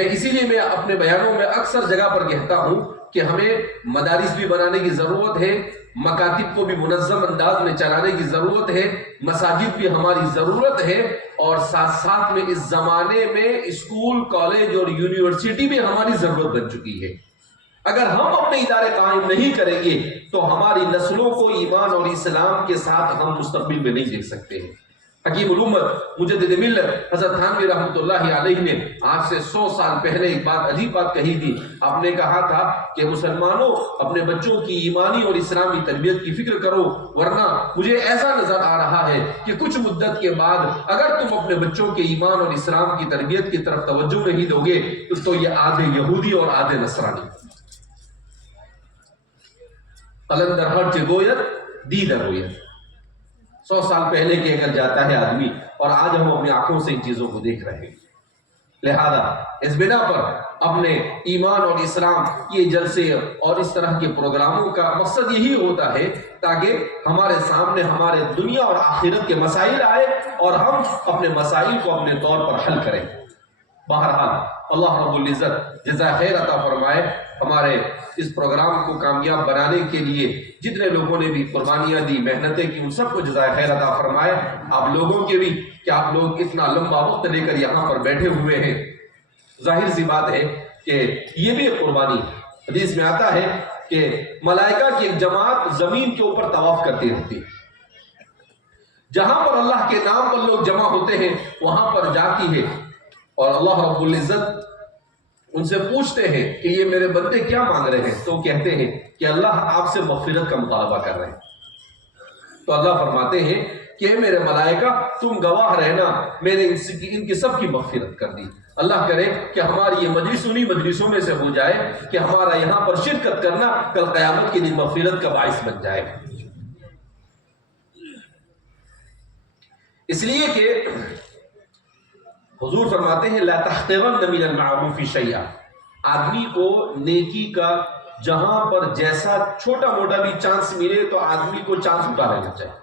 اسی لیے میں اپنے بیانوں میں اکثر جگہ پر کہتا ہوں کہ ہمیں مدارس بھی بنانے کی ضرورت ہے، مکاتب کو بھی منظم انداز میں چلانے کی ضرورت ہے، مساجد بھی ہماری ضرورت ہے، اور ساتھ ساتھ میں اس زمانے میں اسکول، کالج اور یونیورسٹی بھی ہماری ضرورت بن چکی ہے۔ اگر ہم اپنے ادارے قائم نہیں کریں گے تو ہماری نسلوں کو ایمان اور اسلام کے ساتھ ہم مستقبل میں نہیں دیکھ سکتے ہیں۔ حکیم الامت مجدد ملت حضرت تھانوی رحمۃ اللہ علیہ نے آج سے 100 سال پہلے ایک عجیب بات کہی تھی۔ آپ نے کہا تھا کہ مسلمانوں اپنے بچوں کی ایمانی اور اسلامی تربیت کی فکر کرو، ورنہ مجھے ایسا نظر آ رہا ہے کہ کچھ مدت کے بعد اگر تم اپنے بچوں کے ایمان اور اسلام کی تربیت کی طرف توجہ نہیں دو گے تو یہ آدھے یہودی اور آدھے نصرانی، قلندر ہر چگویت دیدر ہویت۔ 100 سال پہلے کے اگر جاتا ہے آدمی، اور آج ہم اپنی آنکھوں سے ان چیزوں کو دیکھ رہے ہیں۔ لہذا اس بنا پر اپنے ایمان اور اسلام یہ جلسے اور اس طرح کے پروگراموں کا مقصد یہی ہوتا ہے تاکہ ہمارے سامنے ہمارے دنیا اور آخرت کے مسائل آئے اور ہم اپنے مسائل کو اپنے طور پر حل کریں۔ بہرحال اللہ رب العزت جزائے خیر عطا فرمائے۔ ہمارے اس پروگرام کو کامیاب بنانے کے لیے جتنے لوگوں نے بھی قربانیاں دی، محنتیں کی، ان سب کو جزائے خیر عطا فرمائے۔ آپ لوگوں کے بھی کہ آپ لوگ اتنا لمبا وقت لے کر یہاں پر بیٹھے ہوئے ہیں، ظاہر سی بات ہے کہ یہ بھی ایک قربانی ہے۔ حدیث میں آتا ہے کہ ملائکہ کی ایک جماعت زمین کے اوپر طواف کرتی رہتی ہے، جہاں پر اللہ کے نام پر لوگ جمع ہوتے ہیں وہاں پر جاتی ہے اور اللہ رب العزت ان سے پوچھتے ہیں کہ یہ میرے بندے کیا مانگ رہے ہیں، تو وہ کہتے ہیں کہ اللہ آپ سے مغفرت کا مطالبہ کر رہے ہیں۔ تو اللہ فرماتے ہیں کہ میرے ملائکہ تم گواہ رہنا، میں نے ان کی سب کی مغفرت کر دی۔ اللہ کرے کہ ہماری یہ مجلس انہی مجلسوں میں سے ہو جائے کہ ہمارا یہاں پر شرکت کرنا کل قیامت کے دن مغفرت کا باعث بن جائے۔ اس لیے کہ حضور فرماتے ہیں لا تحقرن من المعروف شیئا، آدمی کو نیکی کا جہاں پر جیسا چھوٹا موٹا بھی چانس ملے تو آدمی کو چانس اٹھا لینا چاہیے۔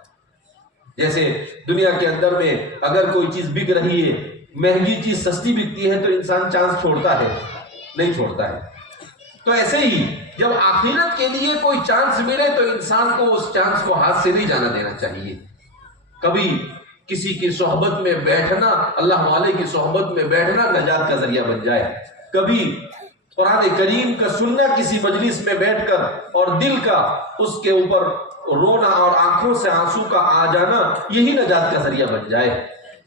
جیسے دنیا کے اندر میں اگر کوئی چیز بک رہی ہے، مہنگی چیز سستی بکتی ہے تو انسان چانس چھوڑتا ہے؟ نہیں چھوڑتا ہے۔ تو ایسے ہی جب آخرت کے لیے کوئی چانس ملے تو انسان کو اس چانس کو ہاتھ سے نہیں جانا دینا چاہیے۔ کبھی کسی کی صحبت میں بیٹھنا، اللہ والے کی صحبت میں بیٹھنا نجات کا ذریعہ بن جائے. کبھی قرآن کریم کا سننا کسی مجلس میں بیٹھ کر اور دل کا اس کے اوپر رونا اور آنکھوں سے آنسو کا آ جانا، یہی نجات کا ذریعہ بن جائے.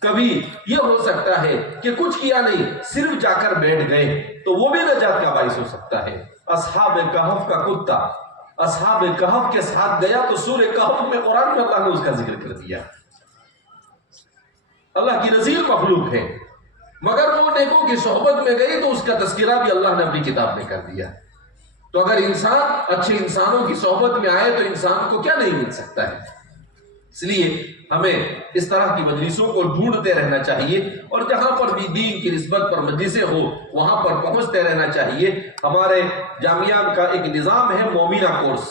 کبھی یہ ہو سکتا ہے کہ کچھ کیا نہیں، صرف جا کر بیٹھ گئے، تو وہ بھی نجات کا باعث ہو سکتا ہے. اصحاب کہف کا کتا اصحاب کہف کے ساتھ گیا تو سورہ کہف میں قرآن میں اللہ نے اس کا ذکر کر دیا. اللہ کی نذیر مخلوق ہے، مگر وہ نیکوں کی صحبت میں گئی تو اس کا تذکرہ بھی اللہ نے اپنی کتاب میں کر دیا. تو اگر انسان اچھے انسانوں کی صحبت میں آئے تو انسان کو کیا نہیں مل سکتا ہے. اس لیے ہمیں اس طرح کی مجلسوں کو ڈھونڈتے رہنا چاہیے، اور جہاں پر بھی دین کی نسبت پر مجلسیں ہو وہاں پر پہنچتے رہنا چاہیے. ہمارے جامعہ کا ایک نظام ہے مومنہ کورس،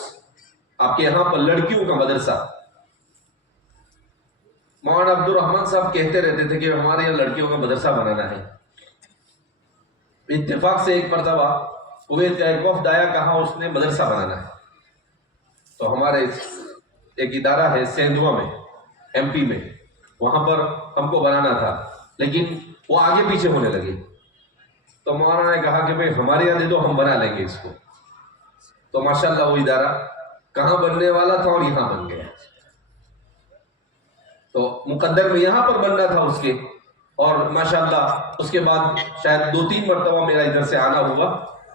آپ کے یہاں پر لڑکیوں کا مدرسہ. مولانا عبد الرحمن صاحب کہتے رہتے تھے کہ ہمارے یہاں لڑکیوں کا مدرسہ بنانا ہے. اتفاق سے ایک مرتبہ کویت کا ایک وفد آیا، کہا اس نے مدرسہ بنانا ہے. تو ہمارے ایک ادارہ ہے سیندوا میں، ایم پی میں، وہاں پر ہم کو بنانا تھا، لیکن وہ آگے پیچھے ہونے لگے. تو مولانا نے کہا کہ بھائی ہمارے یہاں دے دو، ہم بنا لیں گے اس کو. تو ماشاءاللہ وہ ادارہ کہاں بننے والا تھا اور یہاں بن گیا. تو مقدر میں یہاں پر بننا تھا اس کے، اور ماشاءاللہ اس کے بعد شاید 2-3 مرتبہ میرا ادھر سے آنا ہوا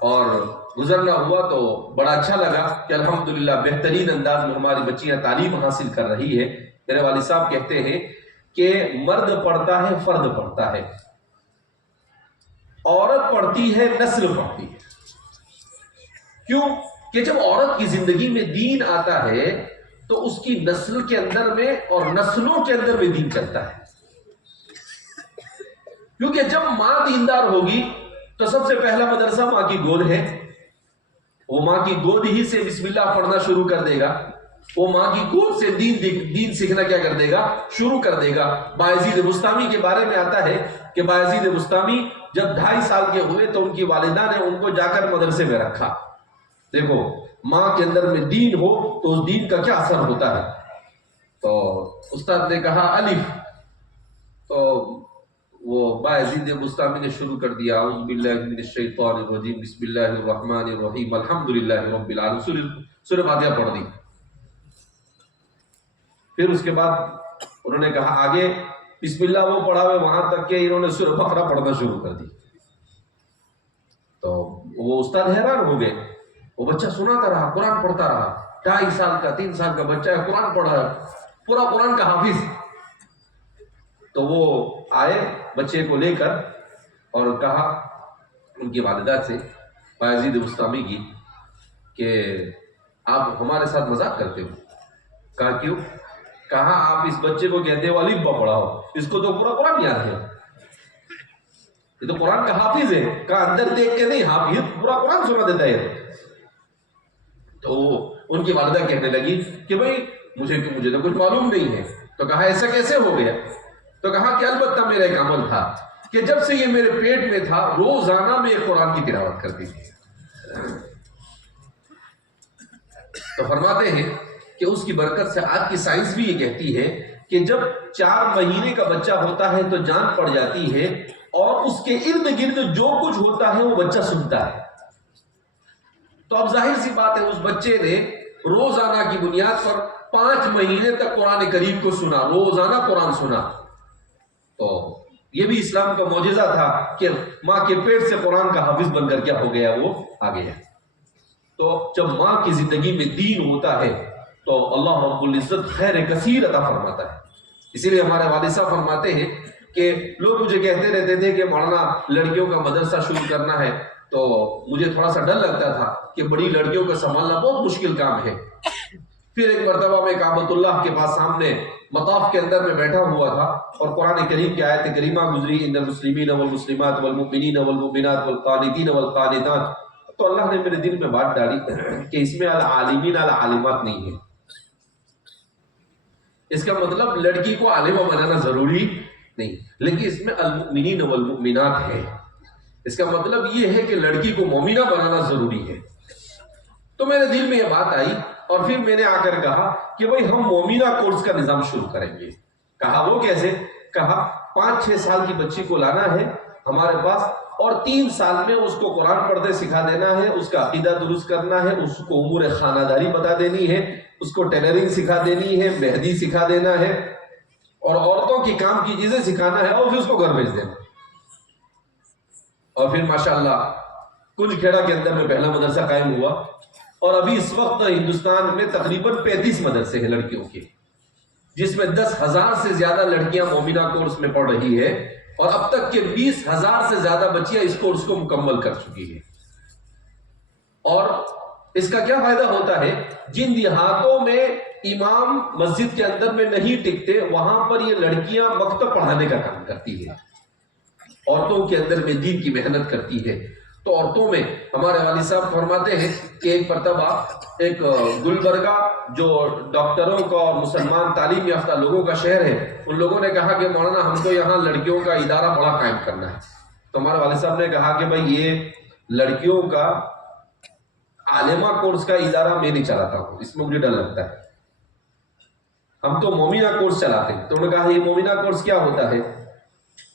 اور گزرنا ہوا، تو بڑا اچھا لگا کہ الحمدللہ بہترین انداز میں ہماری بچیاں تعلیم حاصل کر رہی ہے. میرے والد صاحب کہتے ہیں کہ مرد پڑھتا ہے فرد پڑھتا ہے، عورت پڑھتی ہے نسل پڑھتی ہے. کیوں کہ جب عورت کی زندگی میں دین آتا ہے تو اس کی نسل کے اندر میں اور نسلوں کے اندر میں دین چلتا ہے. کیونکہ جب ماں دیندار ہوگی تو سب سے پہلا مدرسہ ماں کی گود ہے. وہ ماں کی گود ہی سے بسم اللہ پڑھنا شروع کر دے گا، وہ ماں کی گود سے دین سیکھنا کیا کر دے گا، شروع کر دے گا. بایزید بستامی کے بارے میں آتا ہے کہ بایزید بستامی جب 2.5 سال کے ہوئے تو ان کی والدہ نے ان کو جا کر مدرسے میں رکھا. دیکھو ماں کے اندر میں دین ہو تو اس دین کا کیا اثر ہوتا ہے. تو استاد نے کہا الف، تو وہ بایزید بستامی نے شروع کر دیا اعوذ باللہ من الشیطان الرجیم بسم اللہ الرحمن الرحیم الحمدللہ رب العالمین، سورہ فاتحہ پڑھ دی. پھر اس کے بعد انہوں نے کہا آگے بسم اللہ وہ پڑھا ہوئے وہاں تک کہ انہوں نے سورہ بقرہ پڑھنا شروع کر دی. تو وہ استاد حیران ہو گئے. وہ بچہ سناتا رہا، قرآن پڑھتا رہا. 2.5 سال کا 3 سال کا بچہ ہے، قرآن پڑھ رہا ہے، پورا قرآن کا حافظ. تو وہ آئے بچے کو لے کر اور کہا ان کی والدہ سے بایزید بستامی کی کہ آپ ہمارے ساتھ مذاق کرتے ہو. کہا کیوں؟ کہا آپ اس بچے کو کہتے ہو الف با پڑھاؤ، اس کو تو پورا قرآن یاد ہے، یہ تو قرآن کا حافظ ہے. کہا اندر دیکھ کے نہیں، حافظ پورا قرآن سنا دیتا ہے. تو ان کی والدہ کہنے لگی کہ بھائی مجھے تو کچھ معلوم نہیں ہے. تو کہا ایسا کیسے ہو گیا؟ تو کہا کہ البتہ میرا ایک عمل تھا کہ جب سے یہ میرے پیٹ میں تھا روزانہ میں ایک قرآن کی تلاوت کرتی تھی. تو فرماتے ہیں کہ اس کی برکت سے آج کی سائنس بھی یہ کہتی ہے کہ جب 4 مہینے کا بچہ ہوتا ہے تو جان پڑ جاتی ہے اور اس کے ارد گرد جو کچھ ہوتا ہے وہ بچہ سنتا ہے. تو اب ظاہر سی بات ہے اس بچے نے روزانہ کی بنیاد پر 5 مہینے تک قرآن کریم کو سنا، روزانہ قرآن سنا. تو یہ بھی اسلام کا معجزہ تھا کہ ماں کے پیٹ سے قرآن کا حافظ بن کر کیا ہو گیا، وہ آ گیا. تو جب ماں کی زندگی میں دین ہوتا ہے تو اللہ رب العزت خیر کثیر عطا فرماتا ہے. اسی لیے ہمارے والد صاحب فرماتے ہیں کہ لوگ مجھے کہتے رہتے تھے کہ مولانا لڑکیوں کا مدرسہ شروع کرنا ہے، تو مجھے تھوڑا سا ڈر لگتا تھا کہ بڑی لڑکیوں کو سنبھالنا بہت مشکل کام ہے. پھر ایک مرتبہ میں کعبۃ اللہ کے پاس سامنے مطاف کے اندر میں بیٹھا ہوا تھا اور قرآن کریم کی آیت کریمہ گزری ان المسلمین والمسلمات والمؤمنین والمؤمنات والقانتین والقانتات. تو اللہ نے میرے دل میں بات ڈالی کہ اس میں العالمین العالمات نہیں ہے. اس کا مطلب لڑکی کو عالمہ بنانا ضروری نہیں، لیکن اس میں المؤمنین والمؤمنات ہے. اس کا مطلب یہ ہے کہ لڑکی کو مومنہ بنانا ضروری ہے. تو میرے دل میں یہ بات آئی اور پھر میں نے آ کر کہا کہ بھائی ہم مومنہ کورس کا نظام شروع کریں گے. کہا وہ کیسے؟ کہا 5-6 سال کی بچی کو لانا ہے ہمارے پاس اور 3 سال میں اس کو قرآن پڑھتے سکھا دینا ہے، اس کا عقیدہ درست کرنا ہے، اس کو امور خانہ داری بتا دینی ہے، اس کو ٹیلرنگ سکھا دینی ہے، مہندی سکھا دینا ہے اور عورتوں کی کام کی چیزیں سکھانا ہے اور پھر اس کو گھر بھیج دینا۔ اور پھر ماشاءاللہ کل کھیڑا کے اندر میں پہلا مدرسہ قائم ہوا اور ابھی اس وقت ہندوستان میں تقریباً 35 مدرسے ہیں لڑکیوں کے، جس میں 10,000 سے زیادہ لڑکیاں مومنہ کورس میں پڑھ رہی ہے اور اب تک کے 20,000 سے زیادہ بچیاں اس کورس کو مکمل کر چکی ہیں۔ اور اس کا کیا فائدہ ہوتا ہے؟ جن دیہاتوں میں امام مسجد کے اندر میں نہیں ٹکتے وہاں پر یہ لڑکیاں مکتب پڑھانے کا کام کرتی ہے، عورتوں کے اندر میں دین کی محنت کرتی ہے۔ تو عورتوں میں ہمارے والد صاحب فرماتے ہیں کہ ایک مرتبہ ایک گلبرگہ جو ڈاکٹروں کا اور مسلمان تعلیم یافتہ لوگوں کا شہر ہے، ان لوگوں نے کہا کہ مولانا ہم کو یہاں لڑکیوں کا ادارہ بڑا قائم کرنا ہے۔ تو ہمارے والد صاحب نے کہا کہ بھائی یہ لڑکیوں کا عالمہ کورس کا ادارہ میں نہیں چلاتا ہوں، اس میں مجھے ڈر لگتا ہے، ہم تو مومنہ کورس چلاتے ہیں۔ تو انہوں نے کہا یہ مومنہ کورس کیا ہوتا ہے؟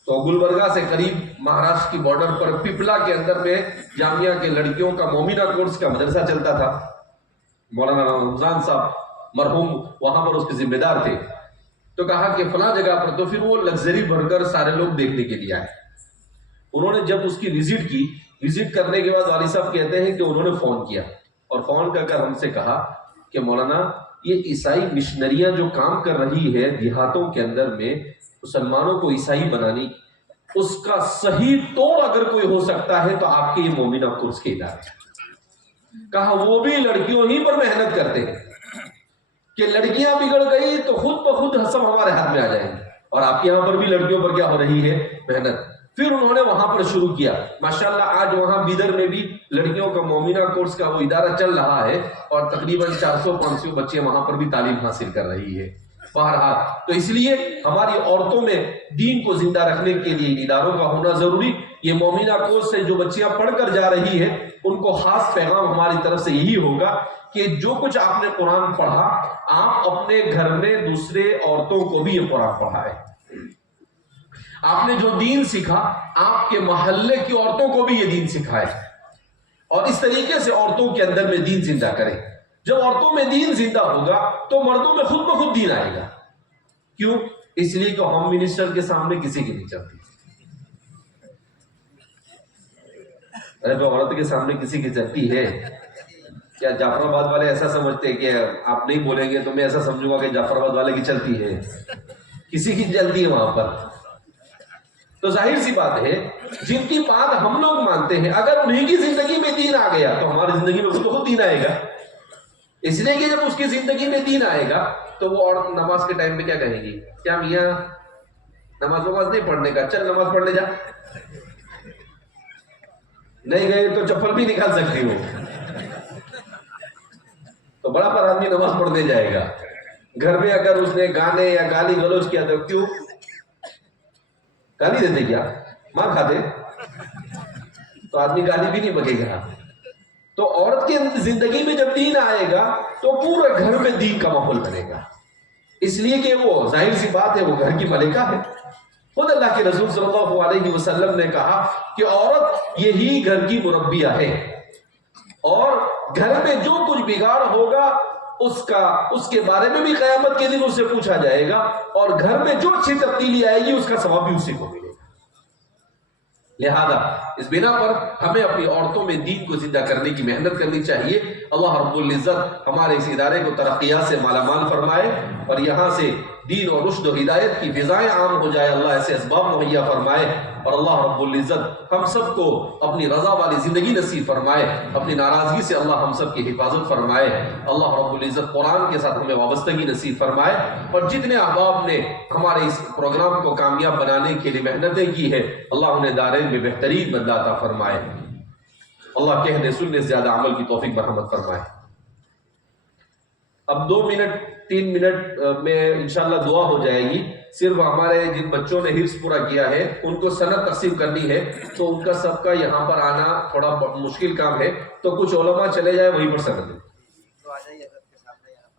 تو گلبرگہ سے قریب مہاراشٹر کی بارڈر پر پپلا کے اندر میں جامعہ کے لڑکیوں کا مومنہ کورس کا مدرسہ چلتا تھا، مولانا رمضان صاحب مرحوم وہاں پر اس کے ذمہ دار تھے۔ تو کہا کہ فلاں جگہ پر، تو پھر وہ لگژری بھر کر سارے لوگ دیکھنے کے لیے آئے۔ انہوں نے جب اس کی وزٹ کی، وزٹ کرنے کے بعد والد صاحب کہتے ہیں کہ انہوں نے فون کیا اور فون کر کر ہم سے کہا کہ مولانا یہ عیسائی مشنریاں جو کام کر رہی ہے دیہاتوں کے اندر میں مسلمانوں کو عیسائی بنانی، اس کا صحیح توڑ اگر کوئی ہو سکتا ہے تو آپ کے یہ مومنہ کورس کے ادارے۔ کہا وہ بھی لڑکیوں ہی پر محنت کرتے ہیں کہ لڑکیاں بگڑ گئی تو خود بخود سب ہمارے ہاتھ میں آ جائیں گے، اور آپ کے یہاں پر بھی لڑکیوں پر کیا ہو رہی ہے؟ محنت۔ پھر انہوں نے وہاں پر شروع کیا، ماشاءاللہ آج وہاں بیدر میں بھی لڑکیوں کا مومنہ کورس کا وہ ادارہ چل رہا ہے اور تقریباً 400-500 بچے وہاں پر بھی تعلیم حاصل کر رہی ہے۔ بہرحال تو اس لیے ہماری عورتوں میں دین کو زندہ رکھنے کے لیے اداروں کا ہونا ضروری۔ یہ مومنہ کورس سے جو بچیاں پڑھ کر جا رہی ہے ان کو خاص پیغام ہماری طرف سے یہی ہوگا کہ جو کچھ آپ نے قرآن پڑھا آپ اپنے گھر میں دوسرے عورتوں کو بھی یہ قرآن پڑھائیں۔ آپ نے جو دین سیکھا آپ کے محلے کی عورتوں کو بھی یہ دین سکھائے اور اس طریقے سے عورتوں کے اندر میں دین زندہ کریں۔ جب عورتوں میں دین زندہ ہوگا تو مردوں میں خود بخود دین آئے گا۔ کیوں؟ اس لیے کہ ہوم منسٹر کے سامنے کسی کی نہیں چلتی، ارے تو عورت کے سامنے کسی کی چلتی ہے کیا؟ جعفر آباد والے ایسا سمجھتے کہ آپ نہیں بولیں گے تو میں ایسا سمجھوں گا کہ جعفر آباد والے کی چلتی ہے، کسی کی چلتی ہے وہاں پر۔ تو ظاہر سی بات ہے جن کی بات ہم لوگ مانتے ہیں اگر انہیں کی زندگی میں دین آ گیا تو ہماری زندگی میں خود بخود دین آئے گا۔ اس لیے کہ جب اس کی زندگی میں دین آئے گا تو وہ عورت نماز کے ٹائم پہ کیا کہے گی؟ کیا میاں نماز نہیں پڑھنے کا، چل نماز پڑھنے جا، نہیں گئے تو چپل بھی نکال سکتی ہو، تو بڑا پر آدمی نماز پڑھنے جائے گا۔ گھر میں اگر اس نے گانے یا گالی گلوچ کیا تو کیوں گالی دیتے؟ کیا ماں کھاتے تو آدمی گالی بھی نہیں بکے گا۔ تو عورت کی زندگی میں جب دین آئے گا تو پورے گھر میں دین کا ماحول بنے گا، اس لیے کہ وہ ظاہر سی بات ہے وہ گھر کی ملکہ ہے۔ خود اللہ کے رسول صلی اللہ علیہ وسلم نے کہا کہ عورت یہی گھر کی مربیہ ہے اور گھر میں جو کچھ بگاڑ ہوگا اس کے بارے میں بھی قیامت کے دن اس سے پوچھا جائے گا اور گھر میں جو اچھی تبدیلی آئے گی اس کا ثواب بھی اسی کو ملے گا۔ لہذا اس بنا پر ہمیں اپنی عورتوں میں دین کو زندہ کرنے کی محنت کرنی چاہیے۔ اللہ رب العزت ہمارے اس ادارے کو ترقیات سے مالا مال فرمائے اور یہاں سے دین اور رشد و ہدایت کی فضائیں عام ہو جائے، اللہ ایسے اسباب مہیا فرمائے اور اللہ رب العزت ہم سب کو اپنی رضا والی زندگی نصیب فرمائے، اپنی ناراضگی سے اللہ ہم سب کی حفاظت فرمائے۔ اللہ رب العزت قرآن کے ساتھ ہمیں وابستگی نصیب فرمائے اور جتنے احباب نے ہمارے اس پروگرام کو کامیاب بنانے کے لیے محنتیں کی ہے اللہ انہیں دارین میں بہترین بدلہ عطا فرمائے۔ اللہ کہنے سننے سے زیادہ عمل کی توفیق مرحمت فرمائے۔ اب 2 منٹ 3 منٹ میں انشاءاللہ دعا ہو جائے گی۔ صرف ہمارے جن بچوں نے حفظ پورا کیا ہے ان کو سند تقسیم کرنی ہے تو ان کا سب کا یہاں پر آنا تھوڑا مشکل کام ہے، تو کچھ علماء چلے جائے وہیں پر سند دیں،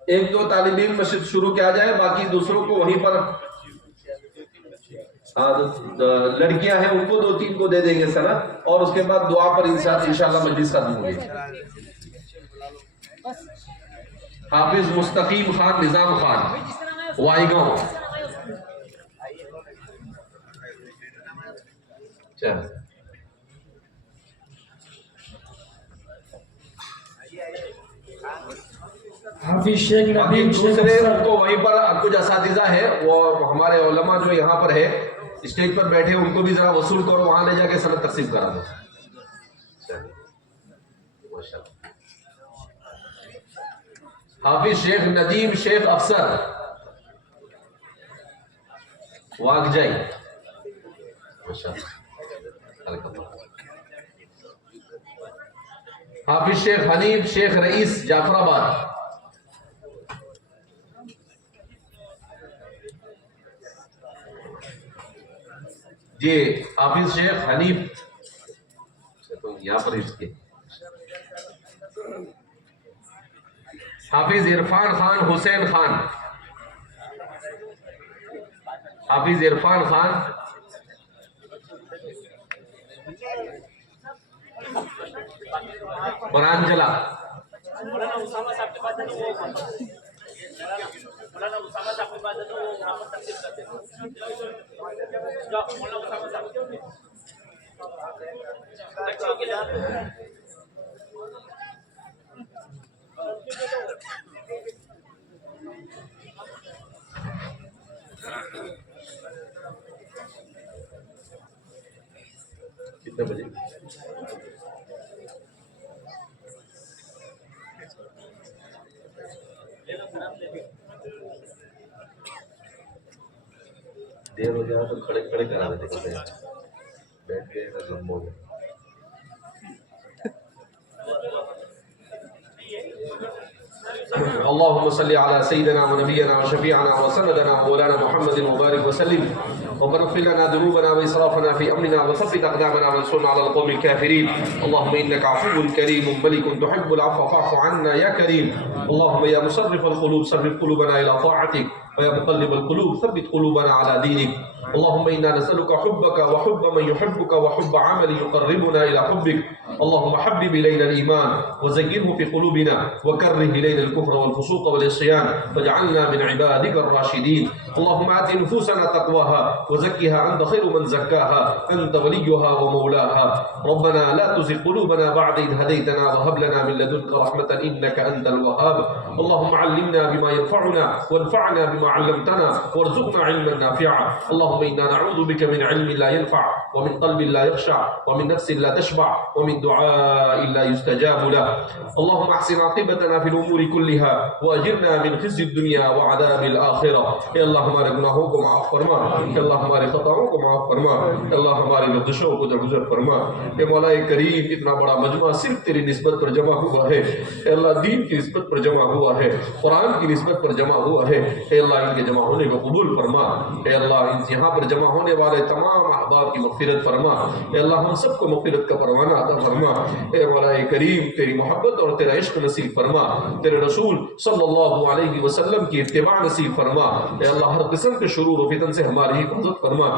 1-2 طالب علم شروع کیا جائے، باقی دوسروں کو وہیں پر لڑکیاں ہیں ان کو 2-3 کو دے دیں گے سر، اور اس کے بعد دعا پر انشاءاللہ مجلس ختم ہوگی. حافظ مستقیم خان نظام خان وائی گاؤں. حافظ شیخ باقی ندیم شیخ دوسرے افسر کو وہیں پر کچھ اساتذہ ہے، وہ ہمارے علماء جو یہاں پر ہے اسٹیج پر بیٹھے، ان کو بھی ذرا وصول کرو، وہاں لے جا کے سند تقسیم کرا دو. حافظ شیخ ندیم شیخ افسر واگ جائی. حافظ شیخ حنیف شیخ رئیس جعفر آباد. جی حافظ شیخ حنیف یہاں پر اس کے. حافظ عرفان خان حسین خان. حافظ عرفان خان برانجلا. کتنے بجے؟ دیر ہو جائے تو کھڑے کھڑے کرا دیتے کہتے ہیں، بیٹھ گئے تو لمبا ہو گئے. اللهم صل على سيدنا ونبينا وشفيعنا وسندنا مولانا محمد وبارك وسلم، وغفر لنا ذنوبنا واسرافنا في امرنا وثبت اقدامنا وانصرنا على القوم الكافرين. اللهم انك عفو كريم ملك تحب العفو فاعف عنا يا كريم. اللهم يا مصرف القلوب صرف قلوبنا الى طاعتك، ويا مقلب القلوب ثبت قلوبنا على دينك. اللهم انا نسالك حبك وحب من يحبك وحب عمل يقربنا الى حبك. اللهم حبب الينا الايمان وزينه في قلوبنا وكره الينا الكفر والفسوق والعصيان واجعلنا من عبادك الراشدين. اللهم آت نفوسنا تقواها وزكها أنت خير من زكاها أنت وليها ومولاها. ربنا لا تزغ قلوبنا بعد إذ هديتنا وهب لنا من لدنك رحمة إنك أنت الوهاب. اللهم علمنا بما ينفعنا وانفعنا بما علمتنا وارزقنا علما نافعا. اللهم إنا نعوذ بك من علم لا ينفع ومن قلب لا يخشع ومن نفس لا تشبع ومن دعاء لا يستجاب له. اللهم احسن عاقبتنا في الأمور كلها وأجرنا من خزي الدنيا وعذاب الآخرة. اے اللہ ہمارے گناہوں کو معاف فرما، اے اللہ ہمارے خطاؤں کو معاف فرما، اے اللہ ہماری لغزشوں کو درگزر فرما. اے مولا کریم اتنا بڑا مجمع صرف تیری نسبت پر جمع ہوا ہے، اے اللہ دین کی نسبت پر جمع ہوا ہے، قرآن کی نسبت پر جمع ہوا ہے. اے اللہ ان کے جمع ہونے کو قبول فرما. اے اللہ یہاں پر جمع ہونے والے تمام احباب کی مغفرت فرما. اے اللہ ہم سب کو مغفرت کا پروانہ عطا فرما. اے مولا کریم تیری محبت اور تیرا عشق نصیب فرما. تیرے رسول صلی اللہ علیہ وسلم کی اتباع نصیب فرما. اے اللہ ہر قسم کے شرور و فتن سے ہماری حفاظت فرما.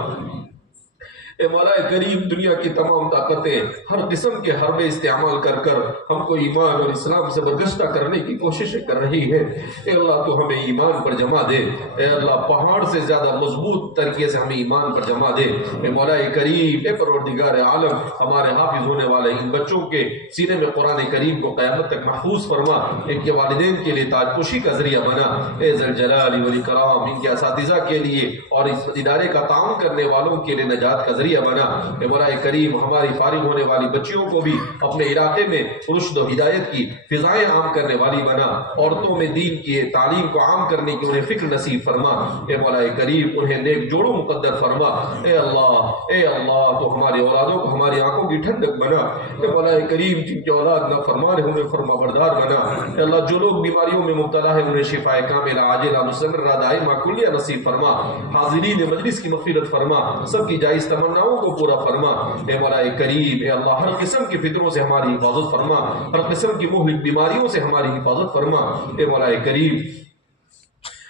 اے مولا کریم دنیا کی تمام طاقتیں ہر قسم کے حربے استعمال کر کر ہم کو ایمان اور اسلام سے برگشتہ کرنے کی کوششیں کر رہی ہے. اے اللہ تو ہمیں ایمان پر جمع دے. اے اللہ پہاڑ سے زیادہ مضبوط طریقے سے ہمیں ایمان پر جمع دے. اے مولا کریم اے پروردگار عالم ہمارے حافظ ہونے والے ان بچوں کے سینے میں قرآن کریم کو قیامت تک محفوظ فرما. ان کے والدین کے لیے تاج پوشی کا ذریعہ بنا. اے ذوالجلال والاکرام ان کے اساتذہ کے لیے اور اس ادارے کا تعاون کرنے والوں کے لیے نجات کا ذریعہ بنا. اے مولا کریم ہماری فارغ ہونے والی بچیوں کو بھی اپنے علاقے میں رشد و ہدایت کی فضائیں عام کرنے والی بنا. عورتوں میں دین کی تعلیم کو عام کرنے کی انہیں فکر نصیب فرما. اے مولا کریم انہیں نیک جوڑوں مقدر فرما. اے اللہ تو ہماری اولادوں کو ہماری آنکھوں کی ٹھنڈک بنا. اے مولا کریم جن کی اولاد نہ فرمان ہے انہیں فرما بردار بنا. اے اللہ جو لوگ بیماریوں میں مبتلا ہے انہیں شفاء کاملہ عاجلہ مستمرہ دائمہ کلیہ نصیب فرما. حاضرین مجلس کی مغفرت فرما. سب کی جائز تمناؤں کو پورا فرما. اے مولا کریم اے اللہ ہر قسم کی فطروں سے ہماری حفاظت فرما. ہر قسم کی مہلک بیماریوں سے ہماری حفاظت فرما. اے مولا کریم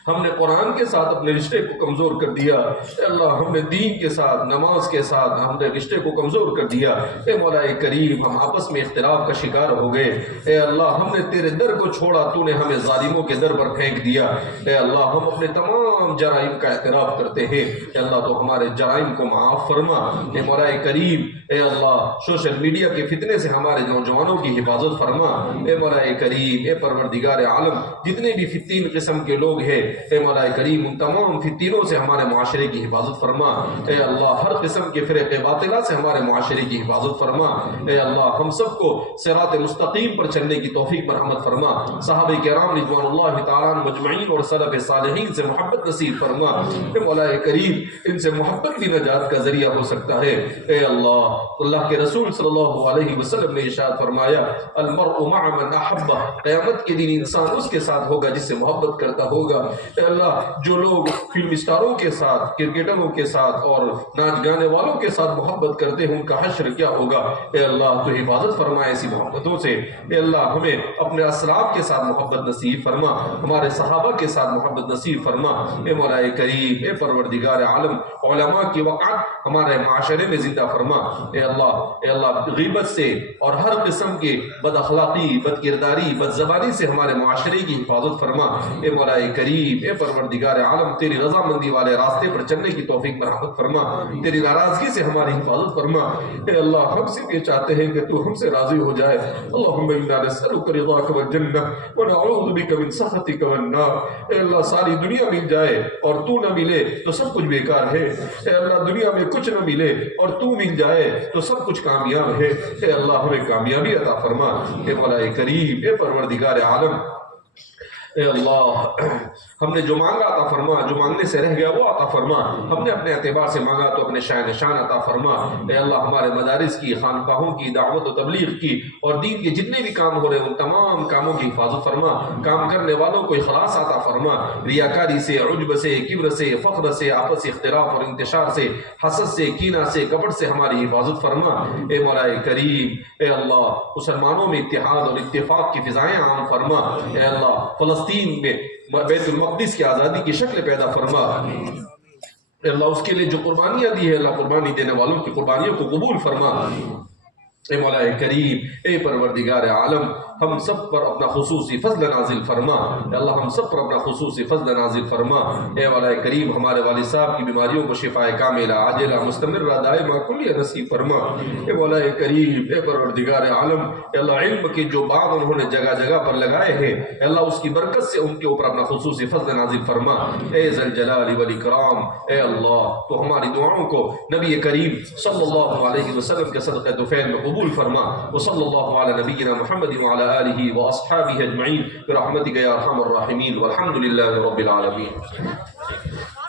ہم نے قرآن کے ساتھ اپنے رشتے کو کمزور کر دیا، اے اللہ ہم نے دین کے ساتھ، نماز کے ساتھ ہم نے رشتے کو کمزور کر دیا، اے مولا کریم ہم آپس میں اختلاف کا شکار ہو گئے، اے اللہ ہم نے تیرے در کو چھوڑا، تو نے ہمیں ظالموں کے در پر پھینک دیا، اے اللہ ہم اپنے تمام جرائم کا اعتراف کرتے ہیں، اے اللہ تو ہمارے جرائم کو معاف فرما، اے مولا کریم اے اللہ سوشل میڈیا کے فتنے سے ہمارے نوجوانوں کی حفاظت فرما، اے مولا کریم اے پروردگار عالم جتنے بھی فتین قسم کے لوگ ہیں اے مولا کریم ان تمام فتنوں سے ہمارے معاشرے کی حفاظت فرما، اے اللہ ہر قسم کے فرق باطلہ سے ہمارے معاشرے کی حفاظت فرما، اے اللہ ہم سب کو صراط مستقیم پر چلنے کی توفیق مرحمت فرما، صحابہ کرام رضوان اللہ تعالیٰ مجمعین اور سلف صالحین سے محبت نصیب فرما، اے مولا کریم ان سے محبت بھی نجات کا ذریعہ ہو سکتا ہے، اے اللہ کے رسول صلی اللہ علیہ وسلم نے ارشاد فرمایا المرء مع من احب، قیامت کے دن انسان اس کے ساتھ ہوگا جس سے محبت کرتا ہوگا، اے اللہ جو لوگ فلم اسٹاروں کے ساتھ، کرکٹروں کے ساتھ اور ناچ گانے والوں کے ساتھ محبت کرتے ہیں ان کا حشر کیا ہوگا، اے اللہ تو حفاظت فرما ایسی محبتوں سے، اے اللہ ہمیں اپنے اسلاف کے ساتھ محبت نصیب فرما، ہمارے صحابہ کے ساتھ محبت نصیب فرما، اے مولا کریم اے پروردگار عالم علماء کی وقعت ہمارے معاشرے میں زندہ فرما، اے اللہ غیبت سے اور ہر قسم کے بد اخلاقی، بد کرداری، بد زبانی سے ہمارے معاشرے کی حفاظت فرما، اے مولا کریم اے پروردگار عالم تیری رضامندی والے راستے پر چلنے کی توفیق مرحمت فرما، تیری ناراضگی سے ہماری حفاظت فرما، اے اللہ ہم سے یہ چاہتے ہیں کہ تو ہم سے راضی ہو جائے، اللہم انا نسألک رضاک والجنہ ونعوذ بک من سخطک والنار، اے اللہ ساری دنیا مل جائے اور تو نہ ملے تو سب کچھ بیکار ہے، اے اللہ دنیا میں کچھ نہ ملے اور تو مل جائے تو سب کچھ کامیاب ہے، اے اللہ ہمیں کامیابی عطا فرما، اے مولا کریم اے پروردگار عالم اے اللہ ہم نے جو مانگا عطا فرما، جو مانگنے سے رہ گیا وہ عطا فرما، ہم نے اپنے اعتبار سے مانگا تو اپنے شان نشان عطا فرما، اے اللہ ہمارے مدارس کی، خانقاہوں کی، دعوت و تبلیغ کی اور دین کے جتنے بھی کام ہو رہے ہیں ان تمام کاموں کی حفاظت فرما، کام کرنے والوں کو اخلاص عطا فرما، ریاکاری سے، عجب سے، کبر سے، فخر سے، آپس اختلاف اور انتشار سے، حسد سے، کینہ سے، کپٹ سے ہماری حفاظت فرما، اے مولا کریم اے اللہ مسلمانوں میں اتحاد اور اتفاق کی فضائیں عام فرما، اے اللہ فلسطین میں بیت المقدس کی آزادی کی شکل پیدا فرما، اے اللہ اس کے لیے جو قربانیاں دی ہے اللہ قربانی دینے والوں کی قربانیوں کو قبول فرما، اے مولا کریم اے پروردگار عالم ہم سب پر اپنا خصوصی فضل نازل فرما، اے اللہ ہم سب پر اپنا خصوصی فضل نازل فرما، اے مولا کریم ہمارے والد صاحب کی بیماریوں کو شفاء کاملہ عاجلہ مستمرہ دائمہ کلیہ نصیب فرما، اے مولا کریم اے پروردگار عالم اے اللہ علم کے جو باغ انہوں نے جگہ جگہ پر لگائے ہیں اے اللہ اس کی برکت سے ان کے اوپر اپنا خصوصی فضل نازل فرما، اے ذوالجلال والاکرام اے اللہ تو ہماری دعاؤں کو نبی کریم صلی اللہ علیہ وسلم کے صدقہ طفیل میں قبول فرما، وصلی اللہ علی نبینا محمد وعلی آلہ واصحابہ اجمعین برحمتک یا ارحم الراحمین والحمد للہ رب العالمین۔